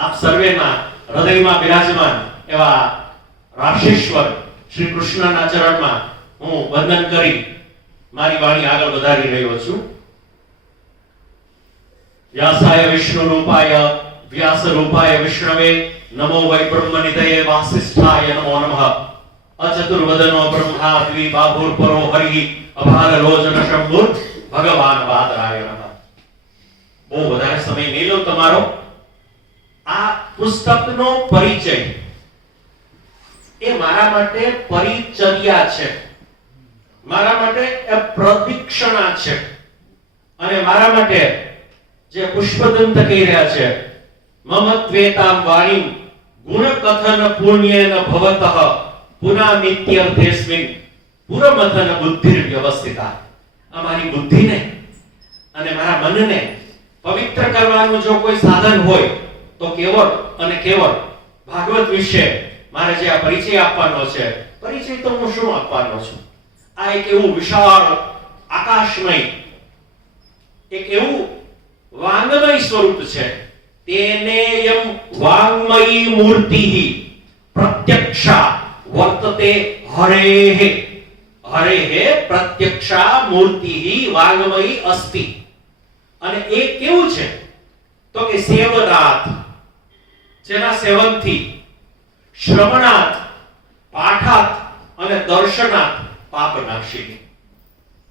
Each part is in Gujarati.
આપ સર્વેના હૃદયમાં બિરાજમાન એવા રાશેશ્વર શ્રી કૃષ્ણના ચરણમાં હું વંદન કરી મારી વાણી આગળ વધારી રહ્યો છું. વ્યાસાય વિષ્ણુ રૂપાય વ્યાસ રૂપાય વિષ્ણવે નમો વૈ બ્રહ્મનિધયે વાસિષ્ઠાય નમો નમઃ. અચતુર્વદનો બ્રહ્મા દ્વિબાહુર પરો હરિ અભાર લોચન શંભુર ભગવાન વાદરાય નમઃ. બહુ વધારે સમય નહીં લો તમારો. આ પુસ્તકનો પરિચય એ મારા માટે પરિચર્યા છે, મારા માટે એ પ્રદિક્ષણા છે, અને મારા માટે જે પુષ્પદંત કહી રહ્યા છે મમ ત્વેતામ વાણીમ ગુણ કથન પુણ્યેન ભવતઃ પુના નિત્યર્થેસ્મિન પુરમથન બુદ્ધિર વ્યવસ્થિતા. અમારી બુદ્ધિને અને મારા મનને પવિત્ર કરવાનું જો કોઈ સાધન હોય તો કેવળ અને કેવળ ભાગવત વિશે મારે જે આ પરિચય આપવાનો છે, પરિચય તો હું શું આપવાનો છું? આ એક એવું વિશાળ આકાશમય, એક એવું વાંગમય સ્વરૂપ છે. તેનેયમ વાંગમયી મૂર્તિઃ પ્રત્યક્ષા વર્તતે હરેઃ. હરેઃ પ્રત્યક્ષા મૂર્તિઃ વાંગમયી અસ્તિ. અને એ કેવું છે તો કે સેવનાથ, જેના સેવનથી, શ્રવણાત, પાઠાત અને દર્શનાત પાપનાશિની.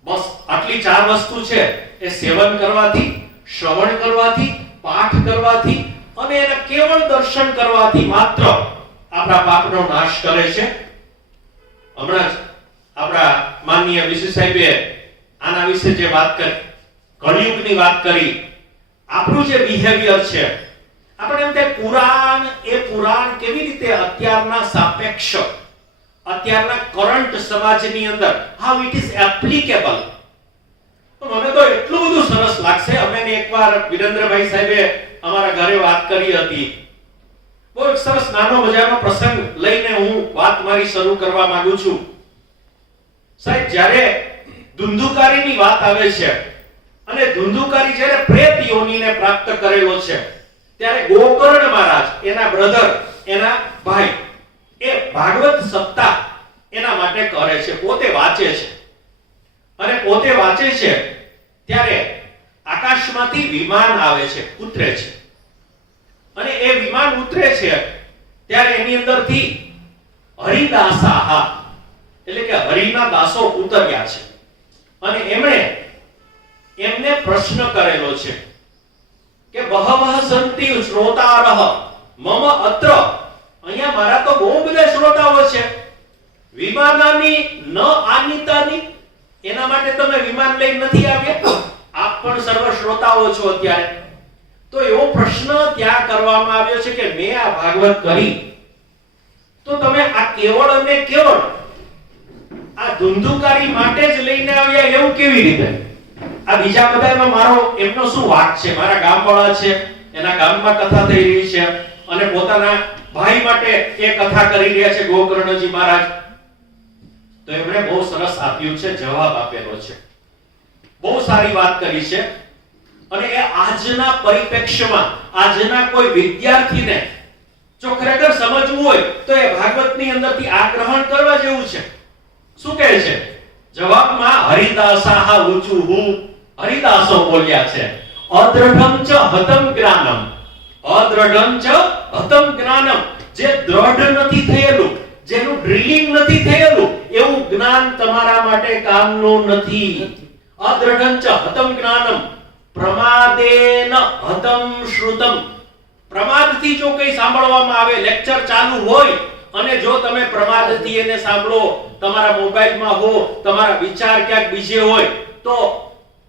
બસ આટલી ચાર વસ્તુ છે. એ સેવન કરવાથી, શ્રવણ કરવાથી, પાઠ કરવાથી અને એના કેવળ દર્શન કરવાથી માત્ર આપણા પાપનો નાશ કરે છે. હમણાં જ આપણા માનનીય વિશેષ સાહેબે આના વિશે જે વાત કરી, કળિયુગની વાત કરી, આપણું જે બિહેવિયર છે, આપણે એમ કે પુરાણ, એ પુરાણ કેવી રીતે અત્યારના સાપેક્ષ, અત્યારના કરંટ સમાજની અંદર how it is applicable. તો મને તો એટલું બધું સરસ લાગશે. અમે એકવાર વિરેન્દ્રભાઈ સાહેબે અમારા ઘરે વાત કરી હતી. બહુ એક સરસ નાનો મજાનો પ્રસંગ લઈને હું વાત મારી શરૂ કરવા માંગુ છું. સાહેબ, જ્યારે ધુંધુકારીની વાત આવે છે અને ધુંધુકારી જ્યારે પ્રેત યોનિને પ્રાપ્ત કરેલો છે, ત્યારે ગોકર્ણ મહારાજ, એના બ્રધર, એના ભાઈ, એ ભાગવત સપ્તાહ એના માટે કરે છે, પોતે વાંચે છે. અને પોતે વાંચે છે ત્યારે આકાશમાંથી વિમાન આવે છે, ઉતરે છે. અને એ વિમાન ઉતરે છે ત્યારે એની અંદરથી હરિદાસાહ, એટલે કે હરિના દાસો ઉતર્યા છે. અને એમને પ્રશ્ન કરેલો છે કે બહવઃ સંતિ શ્રોતારઃ મમ અત્ર. અહીંયા મારા તો બહુ બધા શ્રોતાઓ છે. વિમાનાની ન આનિતાની, એના માટે તમે વિમાન લઈ નથી આવ્યા? આપ પણ સર્વ શ્રોતાઓ છો અત્યારે. તો એવો પ્રશ્ન ત્યાં કરવામાં આવ્યો છે કે મેં આ ભાગવત કરી તો તમે આ કેવળ અને કેવળ આ ધુંધુકારી માટે જ લઈને આવ્યા, એવું કેવી રીતે? આ બીજા બધામાં મારો એમનો શું વાક છે? મારા ગામવાળા છે, એના ગામમાં કથા થઈ રહી છે અને પોતાના ભાઈ માટે એ કથા કરી રહ્યા છે ગોકર્ણજી મહારાજ. તો એમણે બહુ સરસ આપ્યું છે, જવાબ આપેલો છે, બહુ સારી વાત કરી છે. અને એ આજના પરિપ્રેક્ષ્યમાં, આજના કોઈ વિદ્યાર્થીને જો ખરેખર સમજવું હોય તો એ ભાગવતની અંદરથી આ ગ્રહણ કરવા જેવું છે. શું કહે છે જવાબમાં? હરિદાસાહ ઉચુહુ. હરિદાસો બોલ્યા છે અદ્રઢમ ચ હતમ જ્ઞાનમ. અદ્રઢમ ચ હતમ જ્ઞાનમ. જે દ્રઢ નથી થયેલું, જેનું ડ્રિલિંગ નથી થયેલું, એવું જ્ઞાન તમારા માટે કામનું નથી. અદ્રઢમ ચ હતમ જ્ઞાનમ પ્રમાદેન હતમ શ્રુતમ. પ્રમાદથી જો કંઈ સાંભળવામાં આવે, લેક્ચર ચાલુ હોય અને જો તમે પ્રમાદથી એને સાંભળો, તમારા મોબાઈલમાં હો, તમારા વિચાર ક્યાંક બીજે હોય, તો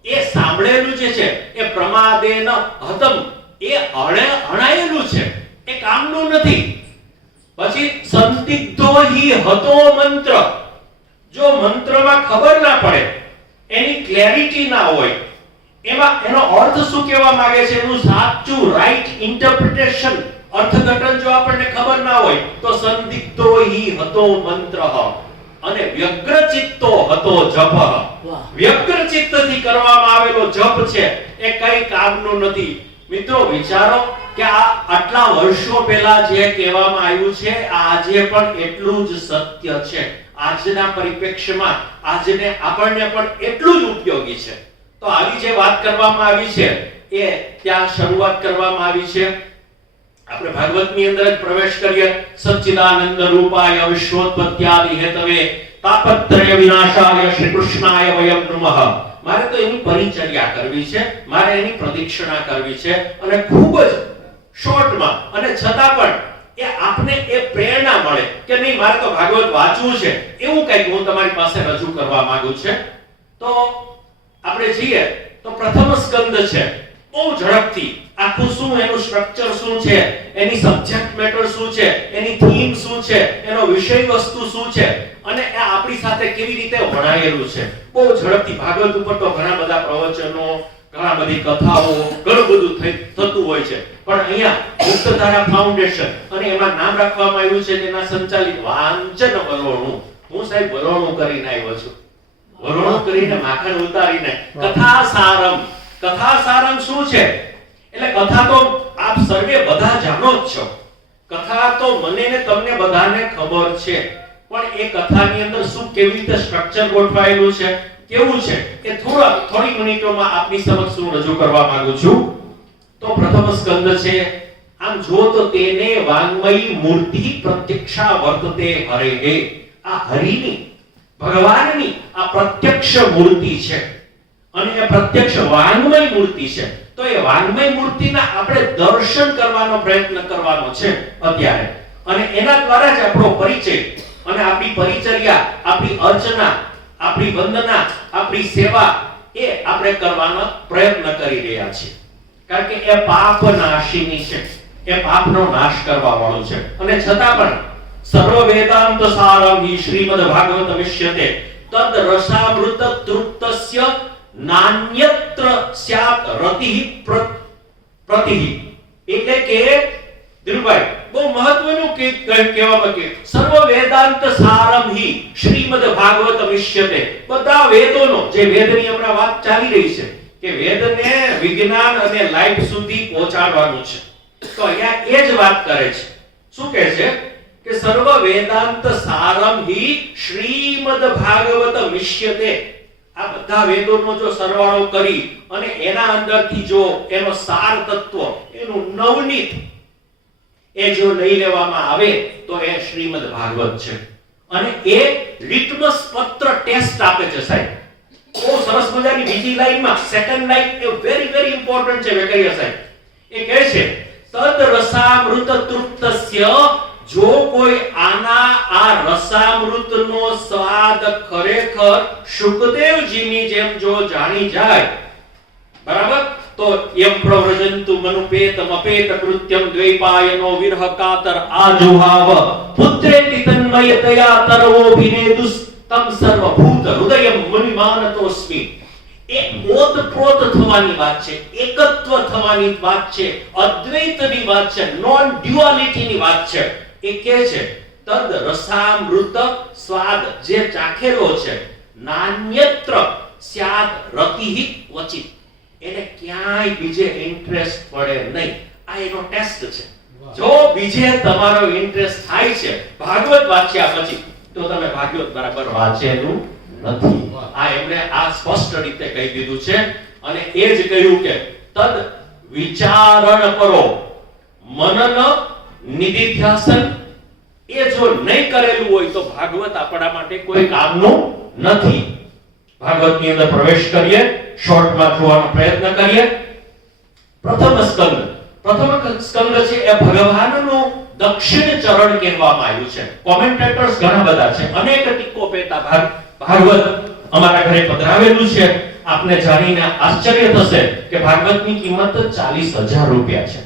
એ સાંભળેલું જે છે એ પ્રમાદેન હતમ, એ હણાયેલું છે, એ કામનું નથી. પછી સંદિગ્ધો હિ હતો મંત્ર. જો મંત્રમાં ખબર ના પડે, એની ક્લેરિટી ના હોય, એમાં એનો અર્થ શું કહેવા માંગે છે, એનું સાચું રાઈટ ઇન્ટરપ્રિટેશન, અર્થઘટન જો આપણને ખબર ના હોય તો સંદિગ્ધો હિ હતો મંત્ર અને વ્યગ્રચિત્તો હતો જપ. વ્યગ્રચિત્તથી કરવામાં આવેલો જપ છે એ કઈ કામનું નથી. મિત્રો વિચારો કે આ આટલા વર્ષો પહેલા જે કહેવામાં આવ્યું છે આજે પણ એટલું જ સત્ય છે, આજના પરિપ્રેક્ષ્યમાં આજને આપણને પણ એટલું જ ઉપયોગી છે. તો આવી જે વાત કરવામાં આવી છે એ ત્યાં શરૂઆત કરવામાં આવી છે. આપણે ભાગવતની અંદર જ પ્રવેશ કરીએ. સચ્ચિદાનંદ રૂપાય વિશ્વોત્પત્ત્યાદિ હેતવે તાપત્રય વિનાશાય શ્રી કૃષ્ણાય વયમ નમઃ. મારે તો એની પરિચર્યા કરવી છે, મારે એની પ્રદક્ષિણા કરવી છે અને ખૂબ જ શોર્ટમાં અને છતાં પણ એ આપને એ પ્રેરણા મળે કે નહીં મારે તો ભાગવત વાંચવું છે, એવું કંઈક હું તમારી પાસે રજૂ કરવા માંગુ છું. તો આપણે જઈએ તો પ્રથમ સ્કંદ છે. બહુ ઝડપથી આખું શું એનું સ્ટ્રક્ચર શું છે, એની સબ્જેક્ટ મેટર શું છે, એની થીમ શું છે, એનો વિષય વસ્તુ શું છે અને એ આપણી સાથે કેવી રીતે વણાયેલું છે. બહુ ઝડપથી ભાગવત ઉપર તો ઘણા બધા પ્રવચનો, ઘણા બધી કથાઓ, ઘણું બધું થતું હોય છે. પણ અહીંયા મુક્તધારા ફાઉન્ડેશન અને એમાં નામ રાખવામાં આવ્યું છે તેના સંચાલિત વાંચન વલોણું. હું સાહેબ વલોણું કરીને આવ્યો છું, વલોણું કરીને માખણ ઉતારીને કથા સારમ. કથા સારમ શું છે? એટલે કથા તો આપ સર્વે બધા જાણો જ છો, કથા તો મને ને તમને બધાને ખબર છે. પણ એ કથાની અંદર શું કેવી રીતે સ્ટ્રક્ચર ગોઠવાયેલું છે, કેવું છે, એ થોડી મિનિટોમાં આપની સમક્ષ હું રજૂ કરવા માંગુ છું. તો પ્રથમ સ્કંદ છે. આમ જો તો તેને વાંગમયી મૂર્તિ પ્રત્યક્ષા વર્તતે હરેહે. આ હરિની, ભગવાનની આ પ્રત્યક્ષ મૂર્તિ છે અને એ પ્રત્યક્ષ વાંગમય મૂર્તિ છે. તો એ વાંગમય મૂર્તિના આપણે દર્શન કરવાનો પ્રયત્ન કરવાનો છે અત્યારે, અને એના દ્વારા જ આપણો પરિચય અને આપણી પરિચર્યા, આપણી અર્ચના, આપણી વંદના, આપણી સેવા એ આપણે કરવાનો પ્રયત્ન કરી રહ્યા છીએ. કારણ કે એ પાપ નાશીની છે, એ પાપનો નાશ કરવા વાળું છે. અને છતાં પણ સર્વ વેદાંત સારમ હિ શ્રીમદ ભાગવત મિષ્યતે તદ રસામૃત તૃપ્તસ્ય નાન્યત્ર સ્યાત રતિઃ પ્રતિઃ. એટલે કે દિલભાઈ બહુ મહત્વનું કહેવામાં કે સર્વ વેદાંત સારમ હિ શ્રીમદ ભાગવત મિષ્યતે. બધા વેદોનો, જે વેદની હમણાં વાત ચાલી રહી છે કે વેદને વિજ્ઞાન અને લાઈફ સુધી પહોંચાડવાનું છે, તો અહીંયા એ જ વાત કરે છે. શું કહે છે કે સર્વ વેદાંત સારમ હિ શ્રીમદ ભાગવત મિષ્યતે. આ બધા વેદોનો જો સરવાળો કરી અને એના અંદરથી જો એનો સાર તત્વ, એનું નવનીત એ જો લઈ લેવામાં આવે તો એ શ્રીમદ ભાગવત છે. અને એ લિટમસ પત્ર ટેસ્ટ આપે છે સાહેબ. બહુ સરસ મજાની બીજી લાઈનમાં, સેકન્ડ લાઈન એ વેરી વેરી ઇમ્પોર્ટન્ટ છે વેકૈયા સાહેબ. એ કહે છે તદ રસામૃત તૃપ્તસ્ય. જો કોઈ આના આ રસામૃતનો સ્વાદ ખરેખર શુકદેવજીની જેમ જો જાણી જાય, બરાબર, તો એમ પ્રવ્રજંતુ મનુપેતમ અપેત કૃત્યમ દ્વૈપાયનો વિરહ કાતર આજુહાવ પુત્રેતિ તન્મયતયા તરવોભિનેદુસ તમ સર્વભૂત હૃદયમ મુનિમાનતોસ્મિ. એ ઓતપ્રોત થવાની વાત છે, એકત્વ થવાની વાત છે, અદ્વૈતની વાત છે, નોન ડ્યુઆલિટીની વાત છે. એ કહે છે તદ રસામૃત સ્વાદ જે ચાખેલો છે, નાન્યત્ર સ્યાદ રતિઃ વચિત. એને ક્યાંય બીજે ઇન્ટરેસ્ટ પડે નહીં. આ એનો ટેસ્ટ છે. જો બીજે તમારો ઇન્ટરેસ્ટ થાય છે ભાગવત વાંચ્યા પછી, તો તમે ભાગવત બરાબર વાંચેલું નથી. આ એમણે આ સ્પષ્ટ રીતે કહી દીધું છે. અને એ જ કહ્યું કે તદ વિચારણ કરો મનન નિધિધ્યાસન. એ જો નહીં કરેલું હોય તો ભાગવત આપણા માટે કોઈ કામનું નથી. ભાગવતની અંદર પ્રવેશ કરીએ, શોર્ટમાં જોવાનો પ્રયત્ન કરીએ. પ્રથમ સ્કંદ છે એ ભગવાનનું દક્ષિણ ચરણ કહેવામાં આવ્યું છે. કોમેન્ટેટર્સ ઘણા બધા છે, અનેક ટીકો પેતા ભાગવત અમારા ઘરે પધરાવેલું છે. આપને જાણીને આશ્ચર્ય થશે કે ભાગવતની કિંમત 40,000 રૂપિયા છે.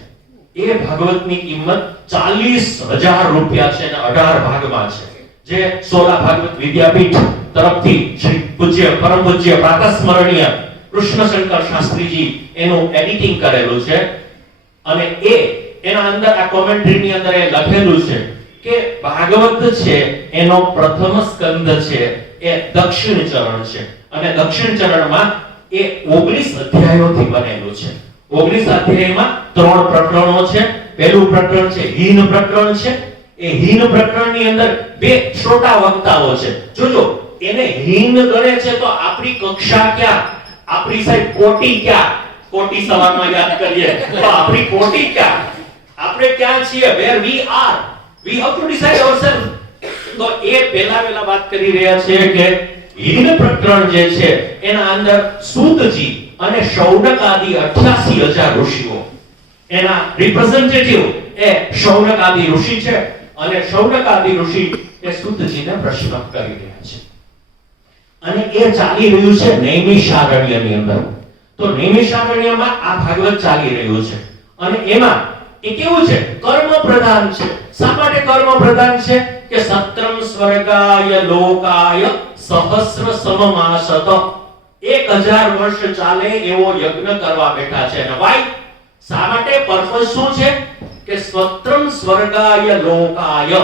એ ભાગવતની કિંમત 40,000 રૂપિયા છે અને 18 ભાગમાં છે. જે સોલા ભાગવત વિદ્યાપીઠ તરફથી શ્રી પૂજ્ય પરમ પૂજ્ય પ્રાતસ્મરણીય કૃષ્ણશંકર શાસ્ત્રીજી એનું એડિટિંગ કરેલું છે. અને એના અંદર આ કોમેન્ટરીની અંદર એ લખેલું છે કે ભાગવત છે એનો પ્રથમ સ્કંદ છે એ દક્ષિણ ચરણ છે. અને દક્ષિણ ચરણમાં એ 19 અધ્યાયોથી બનેલું છે. 19 અધ્યાયમાં 3 પ્રકરણો છે. પહેલું પ્રકરણ છે હીન પ્રકરણ છે. એ હીન પ્રકરણની અંદર 2 શ્રોતા વક્તાઓ છે. જોજો, એને હીન ગણે છે તો આપણી કક્ષા ક્યાં, આપણી સાહેબ કોટી ક્યાં, કોટી સવારમાં યાદ કરીએ તો આપણી કોટી ક્યાં, આપણે ક્યાં છીએ, where we are, we have to decide ourselves. તો એ પહેલા વાત કરી રહ્યા છે કે હીન પ્રકરણ જે છે એના અંદર સૂતજી અને શૌનક આદિ 88,000 ઋષિઓ, એના રિપ્રેઝેન્ટેટિવ એ શૌનક આદિ ઋષિ છે અને શૌનક આદિ ઋષિ એ સૂતજીને પ્રશ્ન કરી રહ્યા છે અને એ ચાલી રહ્યું છે નૈમિષારણ્યની અંદર. તો નૈમિષારણ્યમાં આ ભાગવત ચાલી રહ્યું છે અને એમાં એ કેવું છે, કર્મ પ્રધાન છે. શા માટે કર્મ પ્રધાન છે કે સત્રમ સ્વર્ગાય લોકાય સહસ્ર સમમાસત, 1000 વર્ષ ચાલે એવો યજ્ઞ કરવા બેઠા છે. અને વાય શા માટે, પર્પઝ શું છે કે સ્વત્રમ સ્વર્ગાય લોકાય,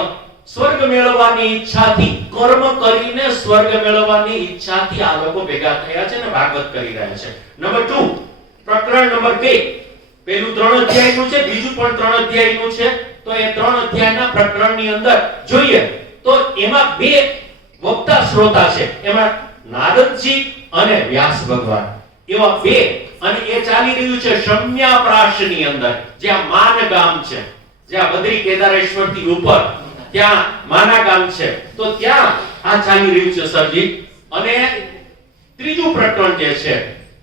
સ્વર્ગ મેળવવાની ઈચ્છાથી, કર્મ કરીને સ્વર્ગ મેળવવાની ઈચ્છાથી આ લોકો ભેગા થયા છે અને ભાગવત કરી રહ્યા છે. નંબર 2, પ્રકરણ નંબર 2, પેલું 3 અધ્યાયનું છે, બીજું પણ 3 અધ્યાયનું છે. તો એ 3 અધ્યાયના પ્રકરણની અંદર જોઈએ તો એમાં 2 વક્તા શ્રોતા છે, એમાં નારદજી અને વ્યાસ ભગવાન, એવા 2. અને એ ચાલી રહ્યું છે શમ્યાપ્રાશની અંદર, જ્યાં માન ગામ છે, જ્યાં બદ્રી કેદારેશ્વર થી ઉપર ત્યાં માના ગામ છે. તો ત્યાં આ ચાલી રહ્યું છે સરજી. અને ત્રીજું પ્રકરણ જે છે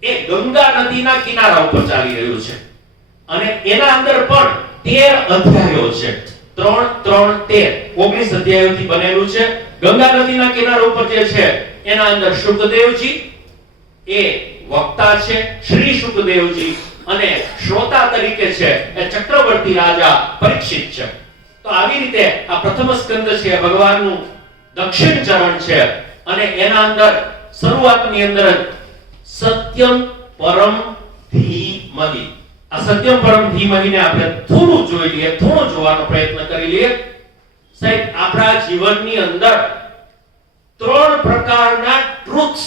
એ ગંગા નદીના કિનારા ઉપર ચાલી રહ્યું છે અને એના અંદર પણ 13 અધ્યાયો છે. 3, 13, 19 અધ્યાયોથી બનેલું છે. ગંગા નદીના કિનારા ઉપર જે છે એના અંદર શુકદેવજી એ વક્તા છે, શ્રી શુકદેવજી, અને શ્રોતા તરીકે છે એ ચક્રવર્તી રાજા પરીક્ષિત છે. તો આવી રીતે આ પ્રથમ સ્કંદ છે ભગવાનનું દક્ષિણ ચરણ છે અને એના અંદર શરૂઆતની અંદર સત્યમ પરમ ધીમહિ, આ સત્યમ પરમ ધીમહિને આપણે થોડું જોઈ લઈએ, થોડું જોવાનો પ્રયત્ન કરી લઈએ. સાહેબ, આપણા જીવનની અંદર 3 પ્રકારના ટ્રુથ્સ,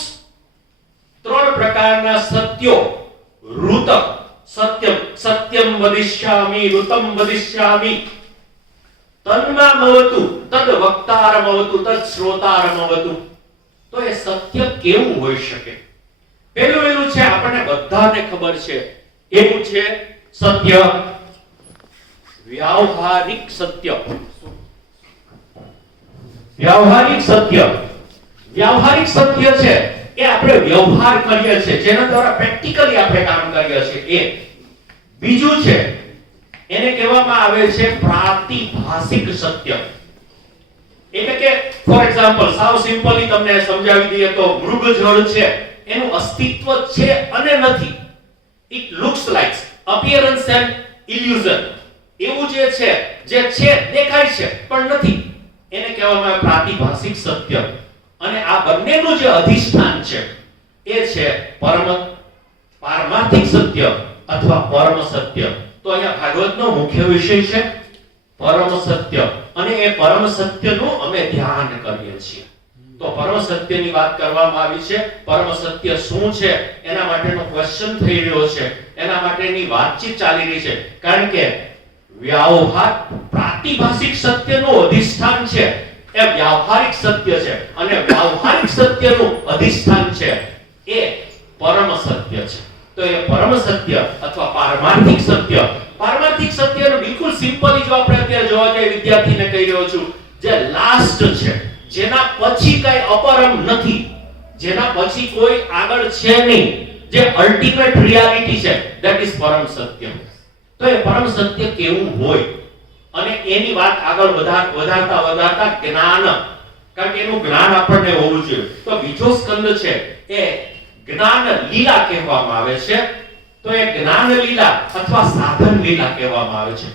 3 પ્રકારના સત્યો, ઋત સત્યમ, સત્યમ વદિષ્યામિ, ઋતમ વદિષ્યામિ, તન્મામવતુ, તદ વક્તારમવતુ, તદ શ્રોતારમવતુ. તો એ સત્ય કેવું હોઈ શકે? પહેલું છે, આપણને બધાને ખબર છે, એવું છે સત્ય વ્યાવહારિક સત્ય. વ્યાવહારિક સત્ય, વ્યાવહારિક સત્ય છે એ આપણે વ્યવહાર કરીએ છીએ, જેના દ્વારા પ્રેક્ટિકલી આપણે કામ કરીએ છીએ. એ બીજું છે, એને કહેવામાં આવે છે પ્રાતિભાષિક સત્ય. એટલે કે ફોર એક્ઝામ્પલ, સાવ સિમ્પલી તમને સમજાવી દઈએ તો મૃગજળ છે, એનું અસ્તિત્વ છે અને નથી. It looks like appearance and illusion. એવું જે છે દેખાય છે પણ નથી, એને કહેવામાં આવે પ્રાતિભાષિક સત્ય. અને આ બંનેનું જે અધિષ્ઠાન છે એ છે પારમાર્થિક સત્ય અથવા પરમ સત્ય. તો અહીંયા ભાગવતનો મુખ્ય વિષય છે પરમ સત્ય અને એ પરમ સત્યનું અમે ધ્યાન કરીએ છીએ. તો પરમ સત્યની વાત કરવામાં આવી છે. પરમ સત્ય શું છે એના માટેનો ક્વેશ્ચન થઈ રહ્યો છે, એના માટેની વાતચીત ચાલી રહી છે. કારણ કે વ્યવહાર પ્રાતિભાષિક સત્યનું અધિષ્ઠાન છે એ વ્યવહારિક સત્ય છે અને વ્યવહારિક સત્યનું અધિષ્ઠાન છે એ પરમ સત્ય છે. તો એ પરમ સત્ય અથવા પારમાર્થિક સત્ય, પારમાર્થિક સત્યનો બિલકુલ સિમ્પલી જો આપણે અત્યારે જોવા જઈએ, વિદ્યાર્થીને કહી રહ્યો છું, જે લાસ્ટ છે, જેના પછી કઈ અપરમ નથી, જેના પછી કોઈ આગળ છે નહીં, જે અલ્ટિમેટ રિયાલિટી છે, ધેટ ઇઝ પરમ સત્ય. તો એ પરમ સત્ય કેવું હોય અને એની વાત આગળ વધારતા જ્ઞાન, કારણ કે એનું જ્ઞાન આપણને હોવું જોઈએ. તો બીજો સ્કંદ છે એ જ્ઞાન લીલા કહેવામાં આવે છે. તો એ જ્ઞાન લીલા અથવા સાધન લીલા કહેવામાં આવે છે.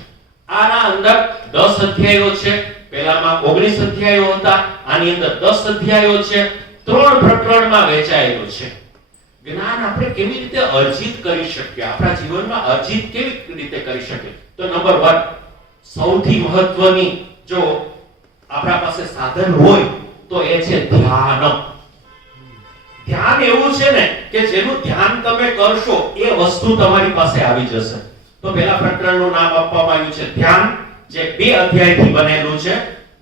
આના અંદર 10 અધ્યાયો છે. પહેલામાં 19 અધ્યાયો હતા, આની અંદર 10 અધ્યાયો છે. 3 પ્રકરણમાં વહેંચાયેલું છે. જ્ઞાન આપણે કેવી રીતે અર્જિત કરી શકીએ, આપણા જીવનમાં અર્જિત કેવી રીતે કરી શકીએ? તો નંબર 1, સૌથી મહત્વની જો આપણા પાસે સાધન હોય તો એ છે ધ્યાન. ધ્યાન એવું છે ને કે જેનું ધ્યાન તમે કરશો એ વસ્તુ તમારી પાસે આવી જશે. તો પહેલા પ્રકરણનું નામ આપવામાં આવ્યું છે ધ્યાન, જે 2 અધ્યાયથી બનેલું છે.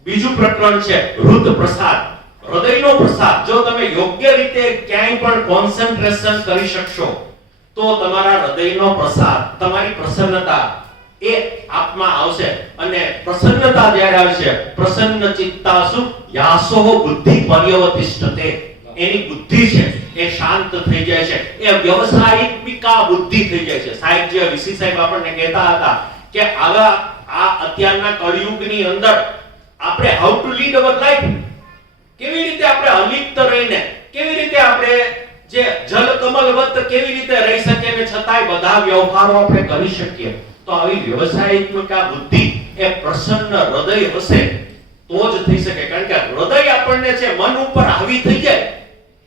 બીજું પ્રકરણ છે હૃદ પ્રસાદ, હૃદયનો પ્રસાદ. જો તમે યોગ્ય રીતે ક્યાંય પણ કોન્સન્ટ્રેશન કરી શકશો તો તમારા હૃદયનો પ્રસાદ, તમારી પ્રસન્નતા એ આપમાં આવશે. અને પ્રસન્નતા જ્યારે આવશે, પ્રસન્ન ચિત્તાસુ યાસોહ બુદ્ધિ પર્યવતિષ્ઠતે, એની બુદ્ધિ છે એ શાંત થઈ જાય છે, એ વ્યવસાયિકા બુદ્ધિ થઈ જાય છે. સાહેબ જે વીસી સાહેબ આપણને કહેતા હતા કે આ અત્યારના કળિયુગની અંદર આપણે how to lead our life, કેવી રીતે આપણે અલિપ્ત રહીને, કેવી રીતે આપણે જે જલ કમલવત કેવી રીતે રહી શકીએ ને છતાંય બધા વ્યવહારો આપણે કરી શકીએ. તો આવી વ્યવસાયિકા બુદ્ધિ એ પ્રસન્ન હૃદય હશે તો જ થઈ શકે. કારણ કે હૃદય આપણને છે મન ઉપર હાવી થઈ જાય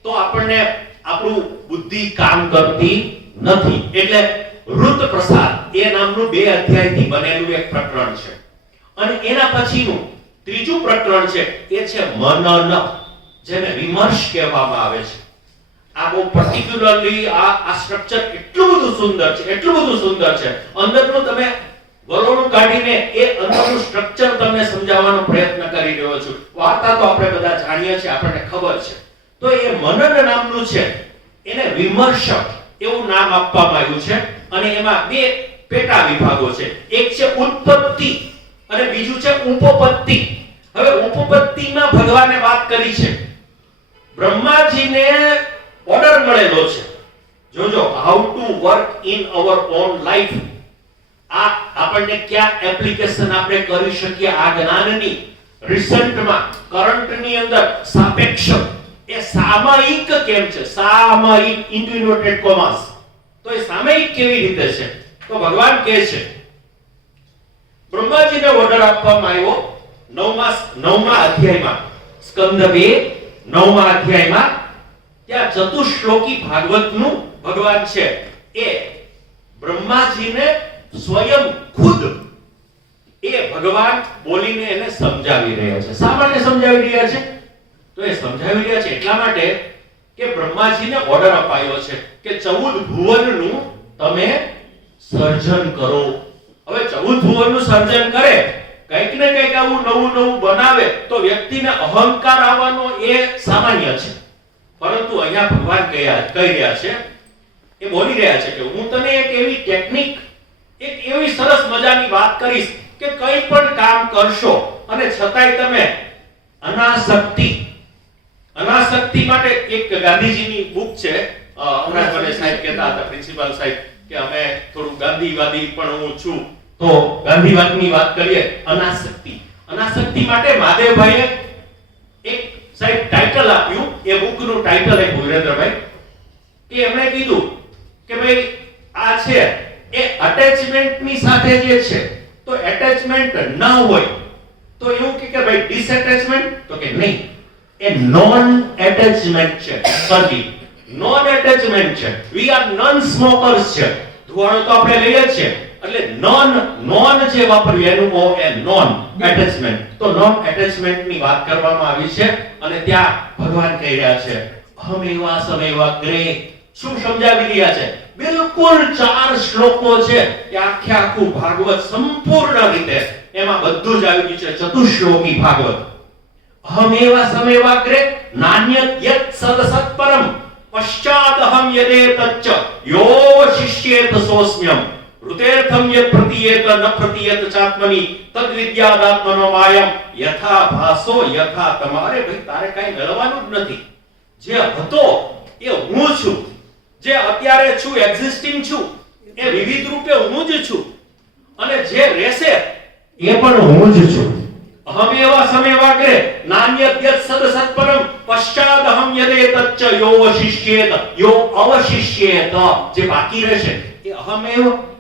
તો આપણને આપણું બુદ્ધિ કામ કરતી નથી. એટલે હૃદ પ્રસાદ એ નામનું 2 અધ્યાયથી બનેલું એક પ્રકરણ છે. અને એના પછીનું ત્રીજું પ્રકરણ છે એ છે મનન, જેને વિમર્શ કહેવામાં આવે છે. આ બહુ પર્ટિક્યુલરલી આ સ્ટ્રક્ચર એટલું બધું સુંદર છે, એટલું બધું સુંદર છે. અંદરનું તમે વરોણું કાઢીને એ અંદરનું સ્ટ્રક્ચર તમને સમજાવવાનો પ્રયત્ન કરી રહ્યો છું. વાર્તા તો આપણે બધા જાણીએ છીએ, આપણને ખબર છે. તો એ મનન નામનું છે એને વિમર્શક એવું નામ આપવામાં આવ્યું છે. અને એમાં 2 પેટા વિભાગો છે. એક છે ઉત્પત્તિ અને બીજું છે ઉપપત્તિ. હવે ઉપપત્તિમાં ભગવાને વાત કરી છે, બ્રહ્માજીને ઓર્ડર મળેલો છે, જોજો how to work in our on life. આ આપણને ક્યાં એપ્લિકેશન આપણે કરી શકીએ આ જ્ઞાનની. રિસન્ટમાં કરંટની અંદર સાપેક્ષ એ સામયિક કેમ છે, સામયિક ઇન્ટરનોટેડ કોમાસ. તો એ સામયિક કેવી રીતે છે? તો ભગવાન કહે છે બ્રહ્માજીને ઓર્ડર આપવામાં આવ્યો 9મા અધ્યાયમાં, સ્કંદ 2 9મા અધ્યાયમાં. ત્યાં ચતુશ્લોકી ભાગવતનું ભગવાન છે એ બ્રહ્માજીને સ્વયં ખુદ એ ભગવાન બોલીને એને સમજાવી રહ્યા છે. શા માટે સમજાવી રહ્યા છે? તો એ સમજાવી રહ્યા છે એટલા માટે કે બ્રહ્માજીને ઓર્ડર અપાયો છે કે 14 ભુવનનું તમે સર્જન કરો. હવે 14 ભુવનનું સર્જન કરે, કંઈક ને કંઈક આવું નવું બનાવે તો વ્યક્તિને અહંકાર આવવાનો એ સામાન્ય છે. પરંતુ અહીંયા ભગવાન કહી રહ્યા છે, એ બોલી રહ્યા છે કે હું તને એક એવી ટેકનિક, એક એવી સરસ મજાની વાત કરીશ કે કંઈ પણ કામ કરશો અને છતાંય તમે અનાસક્તિ માટે એક ગાંધીજીની બુક છે. હમણાં મને સાહેબ કહેતા હતા, પ્રિન્સિપાલ સાહેબ, કે અમે થોડું ગાંધીવાદી પણ હું છું. તો ગાંધીવાદની વાત કરીએ, અનાસક્તિ માટે મહાદેવભાઈએ એક સાહેબ ટાઇટલ આપ્યું. એ બુકનું ટાઇટલ આપ્યું વિરેન્દ્રભાઈ, કે એમણે કીધું કે ભાઈ આ છે એ અટેચમેન્ટની સાથે જે છે, તો એટેચમેન્ટ ન હોય તો એવું કે ભાઈ ડિસએટેચમેન્ટ, તો કે નહીં, એ નોન એટેચમેન્ટ છે. સર્જી નોન એટેચમેન્ટ છે. વી આર નોન સ્મોકર્સ છે. ધુવાળો તો આપણે લઈએ જ છે, એટલે નોન જે વાપરવી એનું ઓ એ નોન એટેચમેન્ટ. તો નોન એટેચમેન્ટની વાત કરવામાં આવી છે. અને ત્યાં ભગવાન કહી રહ્યા છે અહમેવા સમેવા ગ્રે. શું સમજાવી રહ્યા છે? બિલકુલ 4 શ્લોકો છે કે આખું ભાગવત સંપૂર્ણ રીતે એમાં બધું જ આવી ગયું છે. ચતુશ્લોકી ભાગવત. અહમેવા સમેવા ગ્રે નાન્યત યત સદસત્પરમ પશ્ચાદ અહમ યદે તચ્ચ યો શિષ્યેત સોસ્મ્યમ ઋતેર્થમ યત પ્રતિયેત ન પ્રતિયેત ચાત્મની તદ વિદ્યાદાત્મનો માયમ યથા ભાસો યથા. તમારે ભાઈ તારે કાઈ મેળવવાનું જ નથી. જે હતો એ હું છું, જે અત્યારે છું, એક્ઝિસ્ટિંગ છું, એ વિવિધ રૂપે હું જ છું. અને જે રહેશે એ પણ હું જ છું. અહમેવા સમેવાગ્રે નાન્યત યત સદસત્પરમ પશ્ચાદ અહમ યદે તચ્ચ યો વશિષ્યેત યો અવશિષ્યેત. જે બાકી રહેશે એ અહમેવ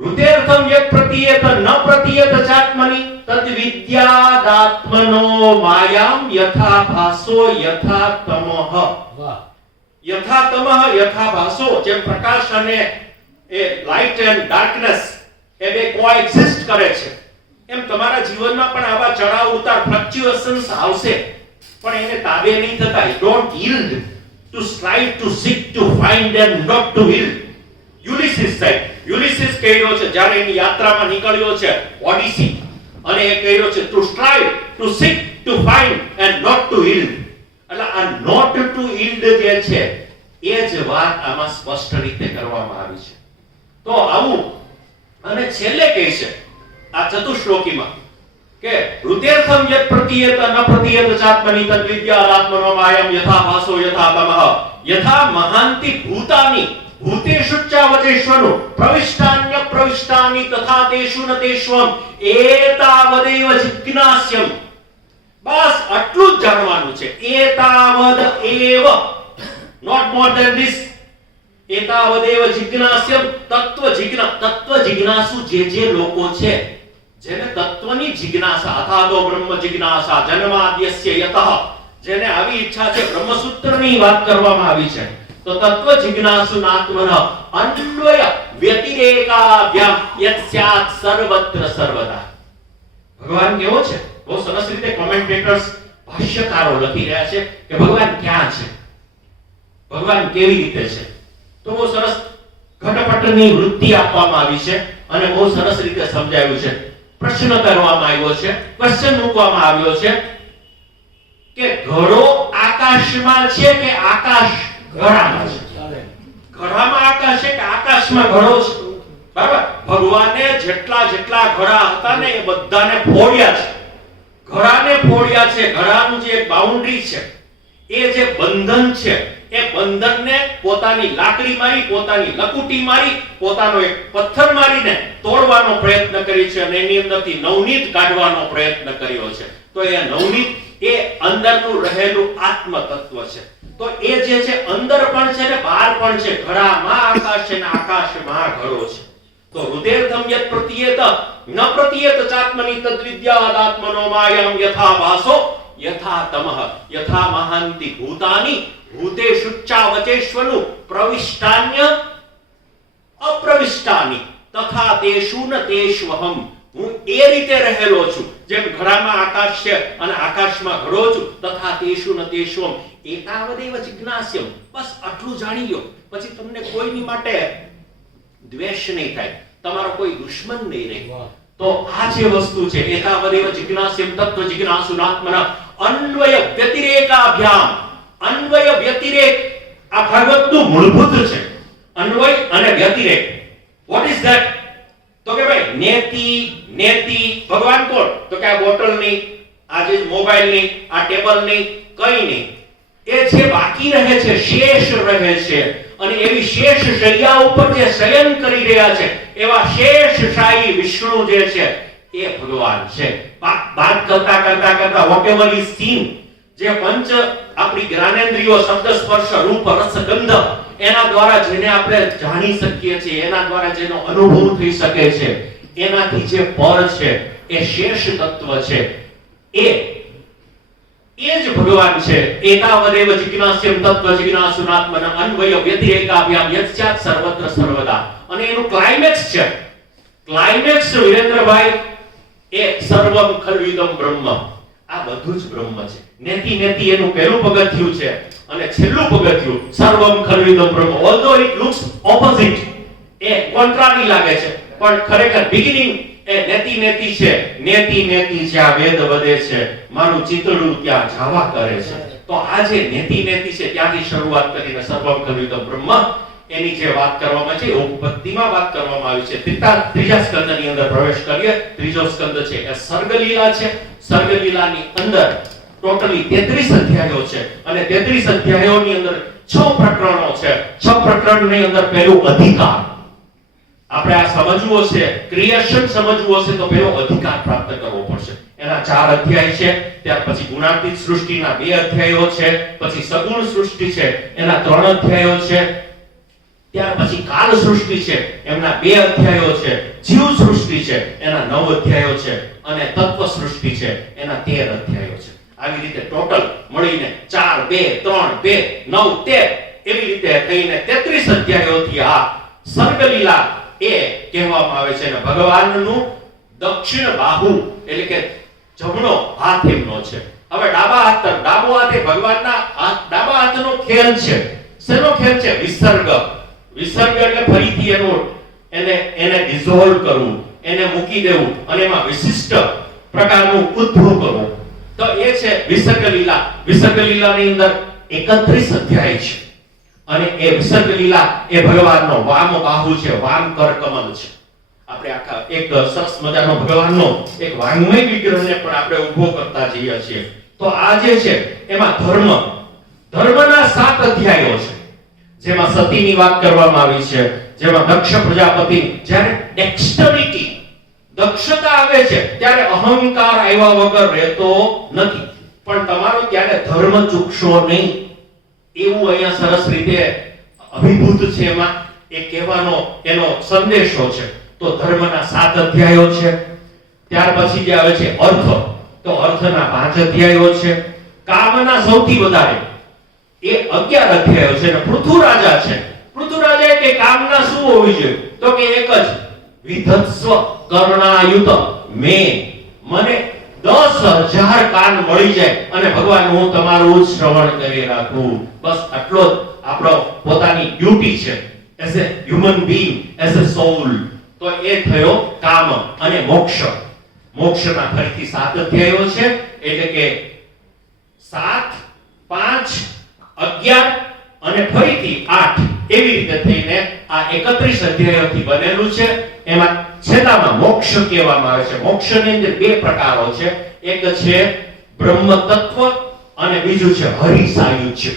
ઋતેર્થમ યત પ્રતિયેત ન પ્રતિયેત ચાત્મની તદ વિદ્યાદાત્મનો માયામ યથા ભાસો યથા તમઃ. વાહ. યથા તમઃ યથા ભાસો. જેમ પ્રકાશ અને એ લાઇટ એન્ડ ડાર્કનેસ એ બે કોએક્ઝિસ્ટ કરે છે, એમ તમારા જીવનમાં પણ આવા ચડાવ ઉતાર ફ્લક્ચ્યુએશન્સ આવશે. પણ એને તાબે નહીં થતા. Don't yield to strive to seek to find and not to yield. યુલિસિસ સાહેબ, યુલિસિસ કહ્યો છે જ્યારે એની યાત્રામાં નીકળ્યો છે ઓડિસી, અને એ કહ્યો છે to strive to seek to find and not to yield. એટલે આ not to yield જે છે એ જ વાત આમાં સ્પષ્ટ રીતે કરવામાં આવી છે. તો આવું, અને છેલ્લે કહે છે આ ચતુશ્લોકીમાં કે ઋતેર્થમ યત પ્રતીયત ન પ્રતીયત ચાત્મની તદ વિદ્યાદાત્મનો માયમ યથા ભાસો યથા તમઃ યથા મહાંતિ ભૂતાની ભૂતેષુ ચાવચેશ્વનો પ્રવિષ્ટાન્ય પ્રવિષ્ટાની તથા તેષુ ન તેષ્વમ એતાવદેવ જિજ્ઞાસ્યમ. બસ આટલું જ જાણવાનું છે. એતાવદ એવ, not more than this. એતાવદેવ જિજ્ઞાસ્યમ. તત્વ જિજ્ઞાસુ જે લોકો છે જેને તત્વની જિજ્ઞાસા અથાતો બ્રહ્મ જિજ્ઞાસા જન્માદ્યસ્ય યતઃ, જેને આવી ઈચ્છા છે, બ્રહ્મસૂત્રની વાત કરવામાં આવી છે. તો તત્વ જિજ્ઞાસુનાત્મન અન્વય વ્યતિરેકાભ્યામ યત સ્યાત સર્વત્ર સર્વદા. ભગવાન કેવો છે? બહુ સરસ રીતે કોમેન્ટેટર્સ, ભાષ્યકારો લખી રહ્યા છે કે ભગવાન ક્યાં છે, ભગવાન કેવી રીતે છે. તો બહુ સરસ ઘટપટની વૃત્તિ આપવામાં આવી છે અને બહુ સરસ રીતે સમજાવ્યું છે. પ્રશ્ન કરવામાં આવ્યો છે, ક્વેશ્ચન મૂકવામાં આવ્યો છે કે ઘડો આકાશમાં છે કે આકાશ ઘડામાં છે? ઘડામાં આકાશ છે કે આકાશમાં ઘડો છે? બરાબર. ભગવાને જેટલા ઘડા હતા ને એ બધાને ફોડ્યા છે. ઘડાને ફોડ્યા છે. ઘડાનું જે એક બાઉન્ડ્રી છે, એ જે બંધન છે, એ બંધનને પોતાની લાકડી મારી, પોતાની લકુટી મારી, પોતાનો એક પથ્થર મારીને તોડવાનો પ્રયત્ન કરી છે અને એની અંદરથી નવનીત કાઢવાનો પ્રયત્ન કર્યો છે. તો એ નવનીત એ અંદરનું રહેલું આત્મ તત્વ છે. તો એ જે છે અંદર પણ છે ને બહાર પણ છે. ઘડામાં આકાશ છે ને આકાશમાં ઘડો છે. તો હૃદયર્થમ યત પ્રતીયત ન પ્રતીયત ચાત્મની તદ્વિદ્યાદાત્મનો માયમ યથા ભાસો યથા તમઃ યથા મહાંતિ ભૂતાની ભૂતેષુ ચાવચેશ્વનું પ્રવિષ્ટાન્ય અપ્રવિષ્ટાની તથા તેષુ ન તેષ્વહમ. હું એ રીતે રહેલો છું જેમ ઘડામાં આકાશ છે અને આકાશમાં ઘડો છું. તથા તેષુ ન તેષ્વમ એતાવદેવ જિજ્ઞાસ્યમ. બસ આટલું જાણી લો, પછી તમને કોઈની માટે દ્વેષ નહીં થાય, તમારો કોઈ દુશ્મન નહીં રહે. તો આ જે વસ્તુ છે એતાવદેવ જિજ્ઞાસ્યમ તત્વ જિજ્ઞાસુનાત્મન અન્વય વ્યતિરેકાભ્યામ. અન્વય વ્યતિરેક આ ભાગવતનું મૂળભૂત છે. અન્વય અને વ્યતિરેક. What is that? તો કે ભાઈ નેતિ ભગવાન કોણ? તો કે આ બોટલ ની, આ જે મોબાઈલ ની, આ ટેબલ ની, કઈ નહીં. એ જે બાકી રહે છે, શેષ રહે છે, અને એવી શેષ શૈયા ઉપર જે શયન કરી રહ્યા છે એવા શેષશાહી વિષ્ણુ જે છે એ ભગવાન છે. વાત કરતા whatever is seen, જે પંચ આપણી જ્ઞાનેન્દ્રિયો શબ્દ સ્પર્શ રૂપ રસ ગંધ એના દ્વારા જેને આપણે જાણી શકીએ છીએ, એના દ્વારા જેનો અનુભવ થઈ શકે છે, એનાથી જે પર છે એ શેષ તત્વ છે, એ જ ભગવાન છે. એતાવદેવ જિજ્ઞાસ્યમ તત્વ જિજ્ઞાસુનાત્મન અન્વય વ્યતિરેકાભ્યામ યત્સ્યાત સર્વત્ર સર્વદા. અને એનું ક્લાઇમેક્સ છે. ક્લાઇમેક્સ વિરેન્દ્રભાઈ એ સર્વમ ખલ્વિદમ બ્રહ્મ. આ બધું જ બ્રહ્મ છે. નેતિ એનું પહેલું પગથિયું છે અને છેલ્લું પગથિયું સર્વમ ખલ્વિદમ બ્રહ્મ. ઓલ્ધો ઇટ લુક્સ ઓપોઝિટ, એ કોન્ટ્રારી લાગે છે, પણ ખરેખર બિગિનિંગ એ નેતિ છે. નેતિ છે, આ વેદ વધે છે, મારું ચિતડું ત્યાં જાવા કરે છે. તો આ જે નેતિ છે ત્યાંથી શરૂઆત કરીને સર્વમ ખલ્વિદમ બ્રહ્મ એની જે વાત કરવામાં છે, ઉપપત્તિમાં વાત કરવામાં આવી છે. ત્રીજા સ્કંદની અંદર પ્રવેશ કરીએ. ત્રીજો સ્કંદ છે એ સર્ગલીલા છે. સર્ગલીલાની અંદર ટોટલી 33 અધ્યાયો છે અને 33 અધ્યાયોની અંદર 6 પ્રકરણો છે. 6 પ્રકરણની અંદર પહેલું અધિકાર. આપણે આ સમજવું છે, ક્રિએશન સમજવું હશે તો પહેલો અધિકાર પ્રાપ્ત કરવો પડશે. એના 4 અધ્યાય છે. ત્યાર પછી ગુણાતીત સૃષ્ટિના 2 અધ્યાયો છે. પછી સગુણ સૃષ્ટિ છે એના 3 અધ્યાયો છે. ત્યાર પછી કાલ સૃષ્ટિ છે એમના 2 અધ્યાયો છે. જીવ સૃષ્ટિ છે એના 9 અધ્યાયો છે અને તત્વ સૃષ્ટિ છે એના 13 અધ્યાયો છે. આવી રીતે ટોટલ મળીને 4 2 3 2 9 13 એવી રીતે થઈને 33 અધ્યાયોથી આ સર્ગલીલા એ કહેવામાં આવે છે. અને ભગવાનનું દક્ષિણ બાહુ એટલે કે જમણો હાથ એમનો છે હવે ડાબા હાથ તરફ, ડાબો હાથ એ ભગવાનના ડાબા હાથનો ખેલ છે. શેનો ખેલ છે? વિસર્ગ. વિસર્ગ એટલે ફરીથી એને ડિઝોલ્વ કરવું, એને મૂકી દેવું અને એમાં વિશિષ્ટ પ્રકારનું ઉદ્ભવ કરવું. તો એ છે વિસર્ગ લીલા. વિસર્ગ લીલાની અંદર 31 અધ્યાય છે અને એ વિસર્ગ લીલા એ ભગવાનનો વામ બાહુ છે, વામ કર કમલ છે. આપણે આખા એક સરસ મજાનો ભગવાનનો એક વાંગમય વિગ્રહને પણ આપણે ઊભો કરતા જઈએ છીએ. તો આ જે છે એમાં ધર્મના 7 અધ્યાયો છે, જેમાં સતીની વાત કરવામાં આવી છે, જેમાં દક્ષ પ્રજાપતિ જ્યારે ડેક્સ્ટરિટી દક્ષતા આવે છે ત્યારે અહંકાર આવ્યા વગર રહેતો નથી. પણ તમારો ત્યારે ધર્મ ચૂકશો નહીં, એવું અહીંયા સરસ રીતે અભિભૂત છે. એમાં એ કહેવાનો એનો સંદેશો છે. તો ધર્મના 7 અધ્યાયો છે. ત્યાર પછી જે આવે છે અર્થ, તો અર્થના 5 અધ્યાયો છે. કામના સૌથી વધારે એ 11 અધ્યાયો છે. અને પૃથુ રાજા છે. પૃથુ રાજા કે કામના શું હોવી જોઈએ? તો કે એક જ, વિધત્સ્વ કર્ણાયુત મને 10,000 કાન મળી જાય અને ભગવાન હું તમારું શ્રવણ કરી રાખું. બસ આટલો જ આપણો પોતાની ડ્યુટી છે as a human being, as a soul. તો એ થયો કામ. અને મોક્ષ, મોક્ષના ફરીથી 7 અધ્યાયો છે. એટલે કે 7, 5, 11 અને ફરીથી 8 એવી રીતે થઈને આ 31 અધ્યાયોથી બનેલું છે. એમાં છેલ્લામાં મોક્ષ કહેવામાં આવે છે. મોક્ષની અંદર 2 પ્રકારો છે. એક છે બ્રહ્મ તત્વ અને બીજું છે હરિસાયુજ્ય.